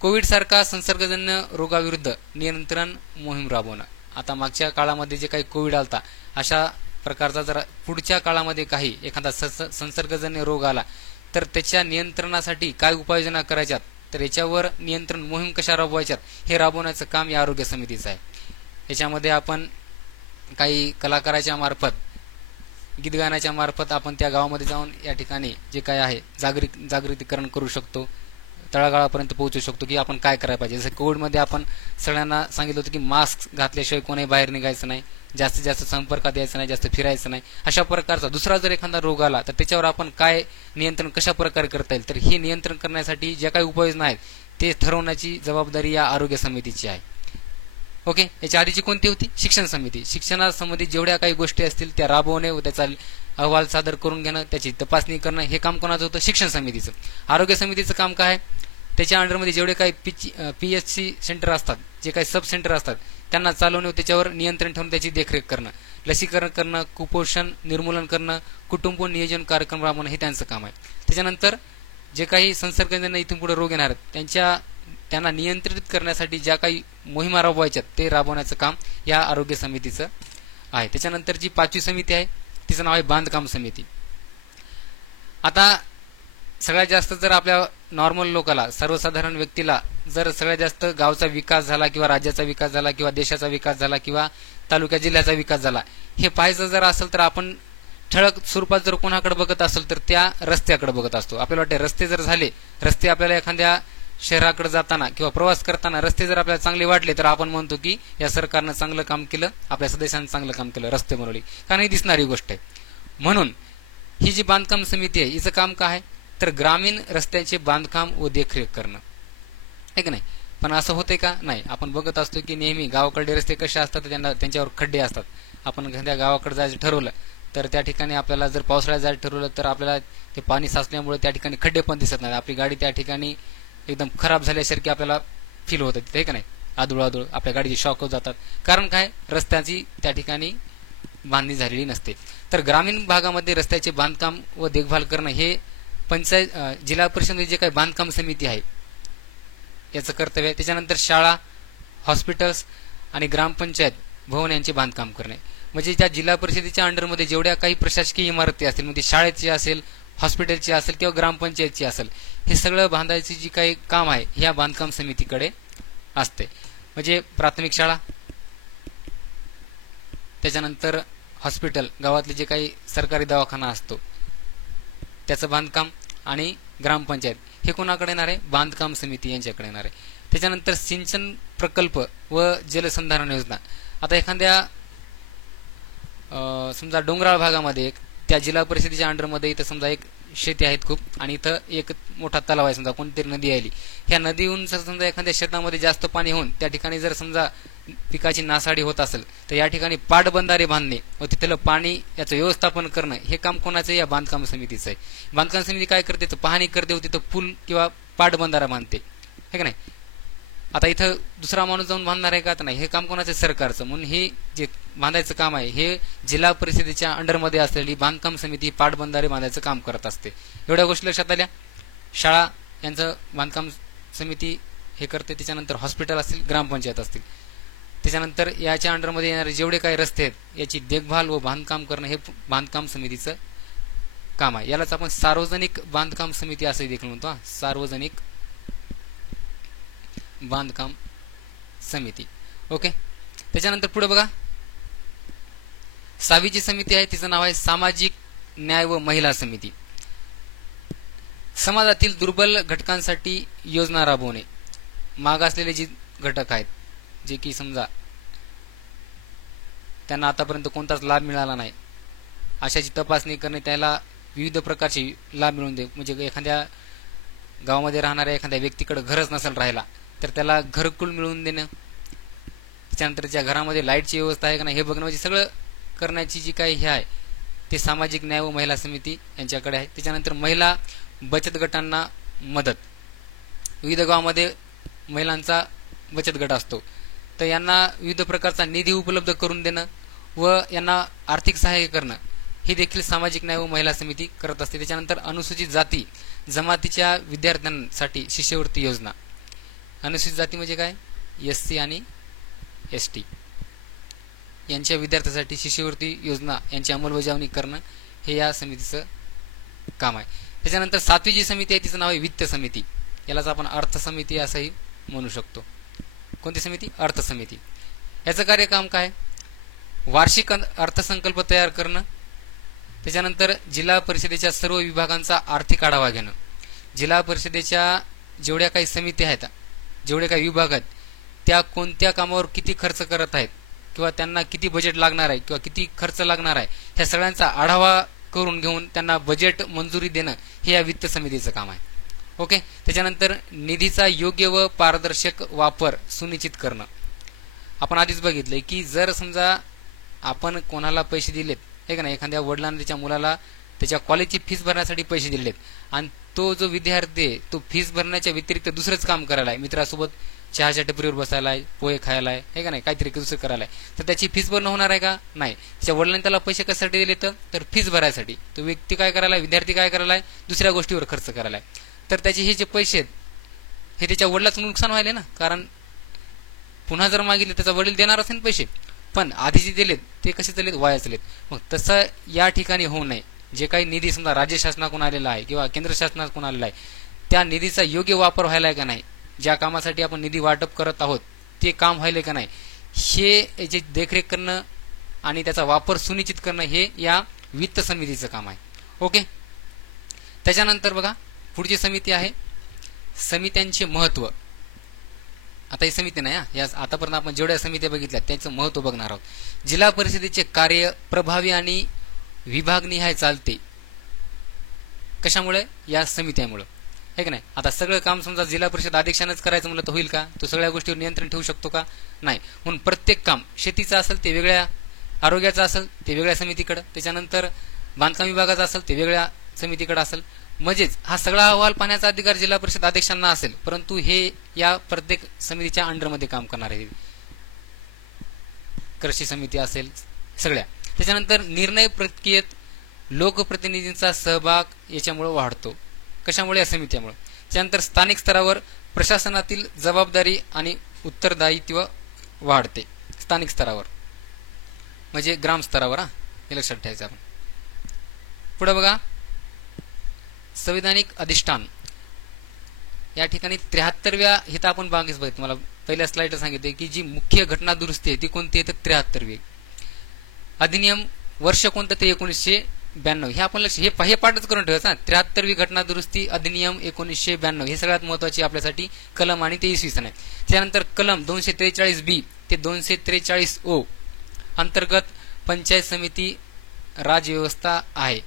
कोविड सारखा संसर्गजन्य रोगाविरुद्ध नियंत्रण मोहीम राबवणं. आता मागच्या काळामध्ये जे काही कोविड आलता अशा प्रकारचा जर पुढच्या काळामध्ये काही एखादा संसर्गजन्य रोग आला तर त्याच्या नियंत्रणासाठी काय उपाययोजना करायच्यात, तर याच्यावर नियंत्रण मोहीम कशा राबवायच्यात हे राबवण्याचं काम या आरोग्य समितीचं आहे. याच्यामध्ये आपण काही कलाकाराच्या मार्फत, गीत गाण्याच्या मार्फत आपण त्या गावामध्ये जाऊन या ठिकाणी जे काय आहे जागृतीकरण करू शकतो, तळागाळापर्यंत पोहोचू शकतो की आपण काय करायला पाहिजे. जसं कोविडमध्ये आपण सगळ्यांना सांगितलं होतं की मास्क घातल्याशिवाय कोणी बाहेर निघायचं नाही, जास्तीत जास्त संपर्कात यायचं नाही, जास्त फिरायचं नाही. अशा प्रकारचा दुसरा जर एखादा रोग आला तर त्याच्यावर आपण काय नियंत्रण कशा प्रकारे करता येईल, तर हे नियंत्रण करण्यासाठी ज्या काही उपाययोजना आहेत ते ठरवण्याची जबाबदारी या आरोग्य समितीची आहे. ओके, याच्या आधीची कोणती होती, शिक्षण समिती. शिक्षणासंबंधित जेवढ्या काही गोष्टी असतील त्या राबवणे व त्याचा अहवाल सादर करून घेणं, त्याची तपासणी करणं हे काम कोणाचं होतं, शिक्षण समितीचं. आरोग्य समितीचं काम काय आहे, त्याच्या अंडरमध्ये जेवढे काही PSC सेंटर असतात, जे काही सब सेंटर असतात त्यांना चालवणे, त्याच्यावर नियंत्रण ठेवून त्याची देखरेख करणं, लसीकरण करणं, कुपोषण निर्मूलन करणं, कुटुंब नियोजन कार्यक्रम राबवणं हे त्यांचं काम आहे. त्याच्यानंतर जे काही संसर्गजन्य इथून पुढे रोग येणार आहेत त्यांना नियंत्रित करण्यासाठी ज्या काही मोहिमा राबवायच्यात ते राबवण्याचं काम या आरोग्य समितीचं आहे. त्याच्यानंतर जी 5वी समिती आहे तिचं नाव आहे बांधकाम समिती. आता सगळ्यात जास्त जर आपल्या नॉर्मल लोकाला, सर्वसाधारण व्यक्तीला जर सगळ्यात जास्त गावचा विकास झाला किंवा राज्याचा विकास झाला किंवा देशाचा विकास झाला किंवा तालुक्या जिल्ह्याचा विकास झाला हे पाहायचं जर असेल तर आपण ठळक स्वरूपात जर कोणाकडे बघत असेल तर त्या रस्त्याकडे बघत असतो. आपल्याला वाटते रस्ते जर झाले, रस्ते आपल्याला एखाद्या शहराकडे जाताना किंवा प्रवास करताना रस्ते जर आपल्याला चांगले वाटले तर आपण म्हणतो की या सरकारनं चांगलं काम केलं, आपल्या सदस्यांनी चांगलं काम केलं, रस्ते बनवले, कारण ही दिसणारी गोष्ट आहे. म्हणून ही जी बांधकाम समिती आहे हिचं काम काय आहे तर ग्रामीण रस्त्यांचे बांधकाम व देखरेख करणं, आहे का नाही. पण असं होतंय का? नाही. आपण बघत असतो की नेहमी गावाकडे रस्ते कसे असतात, त्यांच्यावर खड्डे असतात. आपण एखाद्या गावाकडे जायचं ठरवलं तर त्या ठिकाणी आपल्याला जर पावसाळ्यात जायचं ठरवलं तर आपल्याला ते पाणी साचल्यामुळे त्या ठिकाणी खड्डे पण दिसत नाही. आपली गाडी त्या ठिकाणी एकदम खराब झाल्यासारखी आपल्याला फील होतं तिथे, आहे का नाही. आदूळ आपल्या गाडीचे शॉक जातात. कारण काय? रस्त्याची त्या ठिकाणी बांधणी झालेली नसते. तर ग्रामीण भागामध्ये रस्त्याचे बांधकाम व देखभाल करणं हे जिल्हा परिषद जे काही बांधकाम समिती आहे याचं कर्तव्य आहे. त्याच्यानंतर शाळा, हॉस्पिटल्स आणि ग्रामपंचायत भवन यांचे बांधकाम करणे, म्हणजे त्या जिल्हा परिषदेच्या अंडरमध्ये जेवढ्या काही प्रशासकीय इमारती असतील, म्हणजे शाळेची असेल, हॉस्पिटलची असेल किंवा ग्रामपंचायतची असेल, हे सगळं बांधायची जी काही काम आहे ह्या बांधकाम समितीकडे असते. म्हणजे प्राथमिक शाळा, त्याच्यानंतर हॉस्पिटल, गावातले जे काही सरकारी दवाखाना असतो त्याचं बांधकाम, आणि ग्रामपंचायत हे कोणाकडे येणार आहे? बांधकाम समिती यांच्याकडे येणार आहे. त्याच्यानंतर सिंचन प्रकल्प व जलसंधारण योजना. आता एखाद्या समजा डोंगराळ भागामध्ये त्या जिल्हा परिषदेच्या अंडरमध्ये इथं समजा एक शेती आहेत खूप, आणि इथं एक मोठा तलाव आहे, समजा कोणतरी नदी आली, ह्या नदीहून जर समजा एखाद्या शेतामध्ये जास्त पाणी होऊन त्या ठिकाणी जर समजा पिकाची नासाडी होत असेल तर या ठिकाणी पाटबंधारे बांधणे व तिथलं पाणी याचं व्यवस्थापन करणं हे काम कोणाचं आहे? या बांधकाम समितीचं आहे. बांधकाम समिती काय करते तर पाहणी करते व तिथं पूल किंवा पाटबंधारा बांधते, हे का नाही. आता इथं दुसरा माणूस जाऊन बांधणार आहे का? तर नाही. हे काम कोणाचं? सरकारचं. म्हणून हे जे बांधायचं काम आहे हे जिल्हा परिषदेच्या अंडरमध्ये असलेली बांधकाम समिती पाटबंधारे बांधायचं काम करत असते. एवढ्या गोष्टी लक्षात आल्या. शाळा यांचं बांधकाम समिती हे करते. त्याच्यानंतर हॉस्पिटल असतील, ग्रामपंचायत असतील. त्याच्यानंतर याच्या अंडरमध्ये येणारे जेवढे काही रस्ते आहेत याची देखभाल व बांधकाम करणं हे बांधकाम समितीचं काम आहे. यालाच आपण सार्वजनिक बांधकाम समिती असंही देखील म्हणतो. सार्वजनिक बांधकाम समिती. ओके. त्याच्यानंतर पुढे बघा, 6वी समिती आहे तिचं नाव आहे सामाजिक न्याय व महिला समिती. समाजातील दुर्बल घटकांसाठी योजना राबवणे. मागासलेले जे घटक आहेत जे की समजा त्यांना आतापर्यंत कोणताच लाभ मिळाला नाही, अशाची तपासणी करणे, त्याला विविध प्रकारचे लाभ मिळवून दे. म्हणजे एखाद्या गावामध्ये राहणाऱ्या एखाद्या व्यक्तीकडे घरच नसेल राहायला तर त्याला घरकुल मिळवून देणं. त्याच्यानंतर ज्या घरामध्ये लाईटची व्यवस्था आहे का नाही हे बघणं, म्हणजे सगळं करण्याची जी काही हे आहे ते सामाजिक न्याय व महिला समिती यांच्याकडे आहे. त्याच्यानंतर महिला बचत गटांना मदत. विविध गावामध्ये महिलांचा बचत गट असतो, तर यांना विविध प्रकारचा निधी उपलब्ध करून देणं व यांना आर्थिक सहाय्य करणं ही देखील सामाजिक न्याय व महिला समिती करत असते. त्याच्यानंतर अनुसूचित जाती जमातीच्या विद्यार्थ्यांसाठी शिष्यवृत्ती योजना. अनुसूचित जाती म्हणजे काय? SC आणि ST यांच्या विद्यार्थ्यांसाठी शिष्यवृत्ती योजना यांची अंमलबजावणी करणं हे या समितीचं काम आहे. त्याच्यानंतर 7वी समिती आहे तिचं नाव आहे वित्त समिती. यालाच आपण अर्थ समिती असंही म्हणू शकतो. कोणती समिती? अर्थ समिती. याचं कार्यकाम काय? वार्षिक अर्थसंकल्प तयार करणं. त्याच्यानंतर जिल्हा परिषदेच्या सर्व विभागांचा आर्थिक आढावा घेणं. जिल्हा परिषदेच्या जेवढ्या काही समिती आहेत, जेवढे काही विभाग आहेत, त्या कोणत्या कामावर किती खर्च करत आहेत किंवा त्यांना किती बजेट लागणार आहे किंवा किती खर्च लागणार आहे ह्या सगळ्यांचा आढावा करून घेऊन त्यांना बजेट मंजुरी देणं हे या वित्त समितीचं काम आहे. ओके. त्याच्यानंतर निधीचा योग्य व पारदर्शक वापर सुनिश्चित करणं. आपण आधीच बघितलंय की जर समजा आपण कोणाला पैसे दिलेत, हे का नाही, एखाद्या वडिलांना त्याच्या मुलाला त्याच्या कॉलेजची फीस भरण्यासाठी पैसे दिलेत आणि तो जो विद्यार्थी आहे तो फीस भरण्याच्या व्यतिरिक्त दुसरंच काम करायला आहे, मित्रासोबत चहाच्या टपरीवर बसायला आहे, पोहे खायला आहे, हे का नाही, काहीतरी दुसरं करायला आहे, तर त्याची फीस भरणं होणार आहे का? नाही. त्याच्या वडिलांनी त्याला पैसे कशासाठी दिले तर फीस भरायसाठी. तो व्यक्ती काय करायला आहे, विद्यार्थी काय करायला आहे, दुसऱ्या गोष्टीवर खर्च करायला आहे. तर त्याचे हे जे पैसे आहेत हे त्याच्या वडिलाचं नुकसान व्हायले ना, कारण पुन्हा जर मागितले त्याचा वडील देणार असेल पैसे, पण आधी जे दिलेत ते कसे चालेत, वाया चालेत. मग तसं या ठिकाणी होऊ नये. जे काही निधी समजा राज्य शासनाकडून आलेला आहे किंवा केंद्र शासनाकडून आलेला आहे, त्या निधीचा योग्य वापर व्हायला का नाही, ज्या कामासाठी आपण निधी वाटप करत आहोत ते काम व्हायले का नाही, हे याची देखरेख करणं आणि त्याचा वापर सुनिश्चित करणं हे या वित्त समितीचं काम आहे. ओके. त्याच्यानंतर बघा पुढची समिती आहे समित्यांचे महत्त्व. आता ही समिती नाही, या आतापर्यंत आपण जेवढ्या समित्या बघितल्या त्याचं महत्त्व बघणार आहोत. जिल्हा परिषदेचे कार्य प्रभावी आणि विभागनिहाय चालते. कशामुळे? या समित्यामुळे, आहे की नाही. आता सगळं काम समजा जिल्हा परिषद अध्यक्षानंच करायचं म्हणलं तर होईल का? तो सगळ्या गोष्टीवर नियंत्रण ठेवू शकतो का? नाही. म्हणून प्रत्येक काम शेतीचं असेल ते वेगळ्या, आरोग्याचं असेल ते वेगळ्या समितीकडं, त्याच्यानंतर बांधकाम विभागाचा असेल ते वेगळ्या समितीकडे असेल. म्हणजेच हा सगळा अहवाल पाहण्याचा अधिकार जिल्हा परिषद अध्यक्षांना असेल, परंतु हे या प्रत्येक समितीच्या अंडरमध्ये काम करणार आहे. कृषी समिती असेल सगळ्या. त्याच्यानंतर निर्णय प्रक्रियेत लोकप्रतिनिधींचा सहभाग याच्यामुळे वाढतो. कशामुळे? या समित्यामुळे. त्यानंतर स्थानिक स्तरावर प्रशासनातील जबाबदारी आणि उत्तरदायित्व वाढते. स्थानिक स्तरावर म्हणजे ग्राम स्तरावर, हे लक्षात ठेवायचं आपण. पुढे बघा संविधानिक अधिष्ठान. या ठिकाणी 73व्या हे तर आपण बागेच बघितलं, तुम्हाला पहिल्या स्लाइडला सांगितले की जी मुख्य घटना दुरुस्ती आहे ती कोणती आहे, तर 73वी. अधिनियम वर्ष कोणतं, ते 1992. हे आपण लक्ष हे पाठच करून ठेवायचं. 73वी घटना दुरुस्ती अधिनियम 1992 हे सगळ्यात महत्वाची आपल्यासाठी कलम आणि ते इसवी सन आहे. त्यानंतर कलम 243B ते 243O अंतर्गत पंचायत समिती राजव्यवस्था आहे.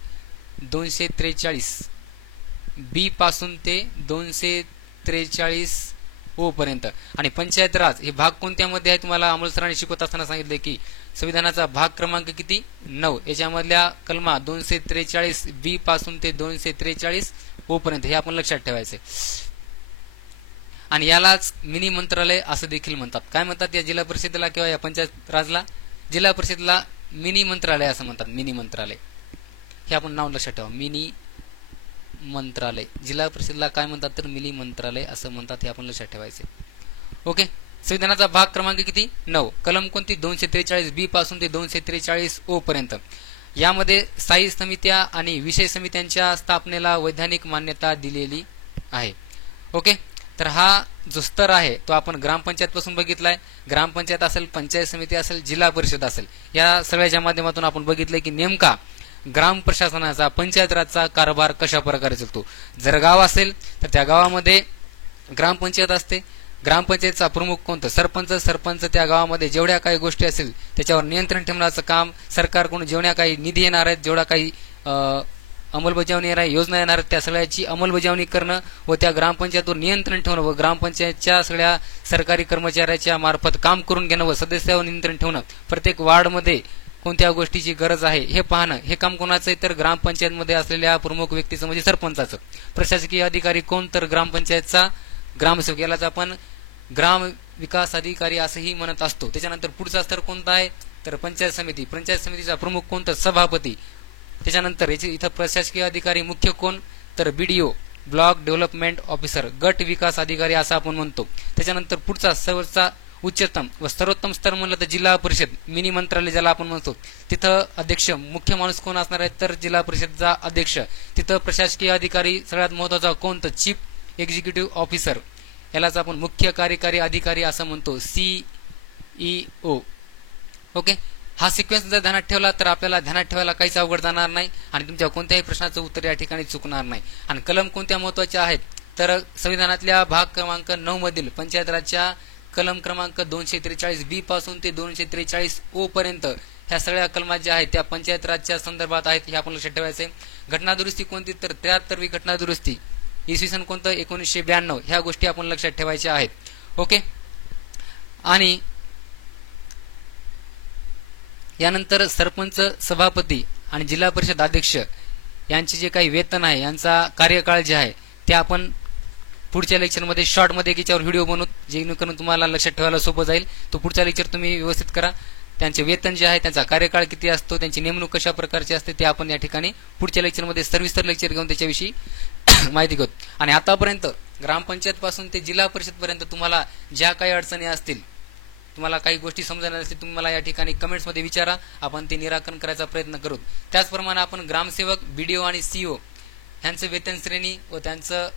243B पासून ते 243O पर्यंत. आणि पंचायत राज हे भाग कोणत्यामध्ये आहे, तुम्हाला अमोल सरांनी शिकवत असताना सांगितले की संविधानाचा भाग क्रमांक किती, 9, याच्यामधल्या कलमा 243B पासून ते 243O पर्यंत हे आपण लक्षात ठेवायचे. आणि यालाच मिनी मंत्रालय असं देखील म्हणतात. काय म्हणतात या जिल्हा परिषदेला किंवा या पंचायत राजला? जिल्हा परिषदेला मिनी मंत्रालय असं म्हणतात. मिनी मंत्रालय हे आपण नाव लक्षात ठेवा. मिनी मंत्रालय. जिल्हा परिषदेला काय म्हणतात, तर मिनी मंत्रालय असं म्हणतात. हे आपण लक्षात ठेवायचे. ओके. संविधानाचा भाग क्रमांक किती, 9. कलम कोणती, 243B पासून ते 243O पर्यंत. यामध्ये स्थायी समित्या आणि विषय समित्यांच्या स्थापनेला वैधानिक मान्यता दिलेली आहे. ओके. तर हा जो स्तर आहे तो आपण ग्रामपंचायत पासून बघितलाय. ग्रामपंचायत असेल, पंचायत समिती असेल, जिल्हा परिषद असेल, या सगळ्याच्या माध्यमातून आपण बघितलंय की नेमका ग्राम प्रशासनाचा, पंचायत राजचा कारभार कशा प्रकारे चालतो. जर गाव असेल तर त्या गावामध्ये ग्रामपंचायत असते. ग्रामपंचायतचा प्रमुख कोणतं, सरपंच. सरपंच त्या गावामध्ये जेवढ्या काही गोष्टी असतील त्याच्यावर नियंत्रण ठेवण्याचं काम, सरकारकडून जेवढ्या काही निधी येणार आहेत, जेवढा काही अंमलबजावणी येणार आहे, योजना येणार आहेत, त्या सगळ्याची अंमलबजावणी करणं व त्या ग्रामपंचायतवर नियंत्रण ठेवणं व ग्रामपंचायतच्या सगळ्या सरकारी कर्मचाऱ्याच्या मार्फत काम करून घेणं व सदस्यावर नियंत्रण ठेवणं, प्रत्येक वार्डमध्ये कोणत्या गोष्टीची गरज आहे हे पाहणं, हे काम कोणाचं आहे, तर ग्रामपंचायतमध्ये असलेल्या प्रमुख व्यक्तीचं म्हणजे सरपंचाचं. प्रशासकीय अधिकारी कोण, तर ग्रामपंचायतचा ग्रामसेवक, यालाच आपण ग्राम विकास अधिकारी असंही म्हणत असतो. त्याच्यानंतर पुढचा स्तर कोणता आहे, तर पंचायत समिती. पंचायत समितीचा प्रमुख कोण, तर सभापती. त्याच्यानंतर इथं प्रशासकीय अधिकारी मुख्य कोण, तर BDO, ब्लॉक डेव्हलपमेंट ऑफिसर, गट विकास अधिकारी असं आपण म्हणतो. त्याच्यानंतर पुढचा सर्वोच्च उच्चतम व सर्वोत्तम स्तर म्हणलं तर जिल्हा परिषद, मिनी मंत्रालय ज्याला आपण म्हणतो. तिथं अध्यक्ष, मुख्य माणूस कोण असणार आहे, तर जिल्हा परिषदचा अध्यक्ष. तिथं प्रशासकीय अधिकारी सगळ्यात महत्वाचा कोण, तर चीफ एक्झिक्युटिव्ह ऑफिसर, यालाच आपण मुख्य कार्यकारी अधिकारी असं म्हणतो, CEO. ओके. हा सिक्वेन्स जर ध्यानात ठेवला तर आपल्याला ध्यानात ठेवायला काहीच अवघड जाणार नाही आणि तुमच्या कोणत्याही प्रश्नाचं उत्तर या ठिकाणी चुकणार नाही. आणि कलम कोणत्या महत्वाच्या आहेत, तर संविधानातल्या भाग क्रमांक 9 मधील पंचायत राजच्या कलम क्रमांक 243B पासून ते 243O पर्यंत ह्या सगळ्या कलमात ज्या आहेत त्या पंचायत राजच्या संदर्भात आहेत, हे आपण लक्षात ठेवायचे. घटना दुरुस्ती कोणती, तर 73वी घटना दुरुस्ती, इसवी सन कोणतं, 1992. ह्या गोष्टी आपण लक्षात ठेवायच्या आहेत. ओके. आणि यानंतर सरपंच, सभापती आणि जिल्हा परिषद अध्यक्ष यांचे जे काही वेतन आहे, यांचा कार्यकाळ जे आहे ते आपण पुढच्या लेक्चरमध्ये शॉर्टमध्ये याच्यावर व्हिडिओ बनवू, जेणेकरून तुम्हाला लक्षात ठेवायला सोपं जाईल. तो पुढचा लेक्चर तुम्ही व्यवस्थित करा. त्यांचे वेतन जे आहे, त्यांचा कार्यकाळ किती असतो, त्यांची नेमणूक कशा प्रकारची असते, ते आपण या ठिकाणी पुढच्या लेक्चरमध्ये सविस्तर लेक्चर घेऊन त्याच्याविषयी माहिती घेऊ. आणि आतापर्यंत ग्रामपंचायत पासून ते जिल्हा परिषद पर्यंत तुम्हाला ज्या काही अडचणी असतील तुम्हाला काही गोष्टी समजणार नसतील तुम्ही मला या ठिकाणी कमेंट्समध्ये विचारा, आपण ते निराकरण करायचा प्रयत्न करू. त्याचप्रमाणे आपण ग्रामसेवक, BDO आणि CO ह्यांचं वेतन श्रेणी व त्यांचं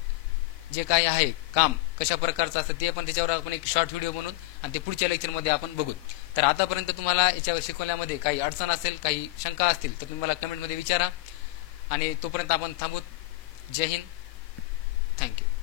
जे काही आहे काम कशा प्रकारचं असतं ते पण त्याच्यावर आपण एक शॉर्ट व्हिडिओ बनवून आणि ते पुढच्या लेक्चरमध्ये आपण बघू. तर आतापर्यंत तुम्हाला याच्यावर शिकवण्यामध्ये काही अडचण असेल, काही शंका असतील तर तुम्ही मला कमेंटमध्ये विचारा आणि तोपर्यंत आपण थांबू. जय हिंद, थँक्यू.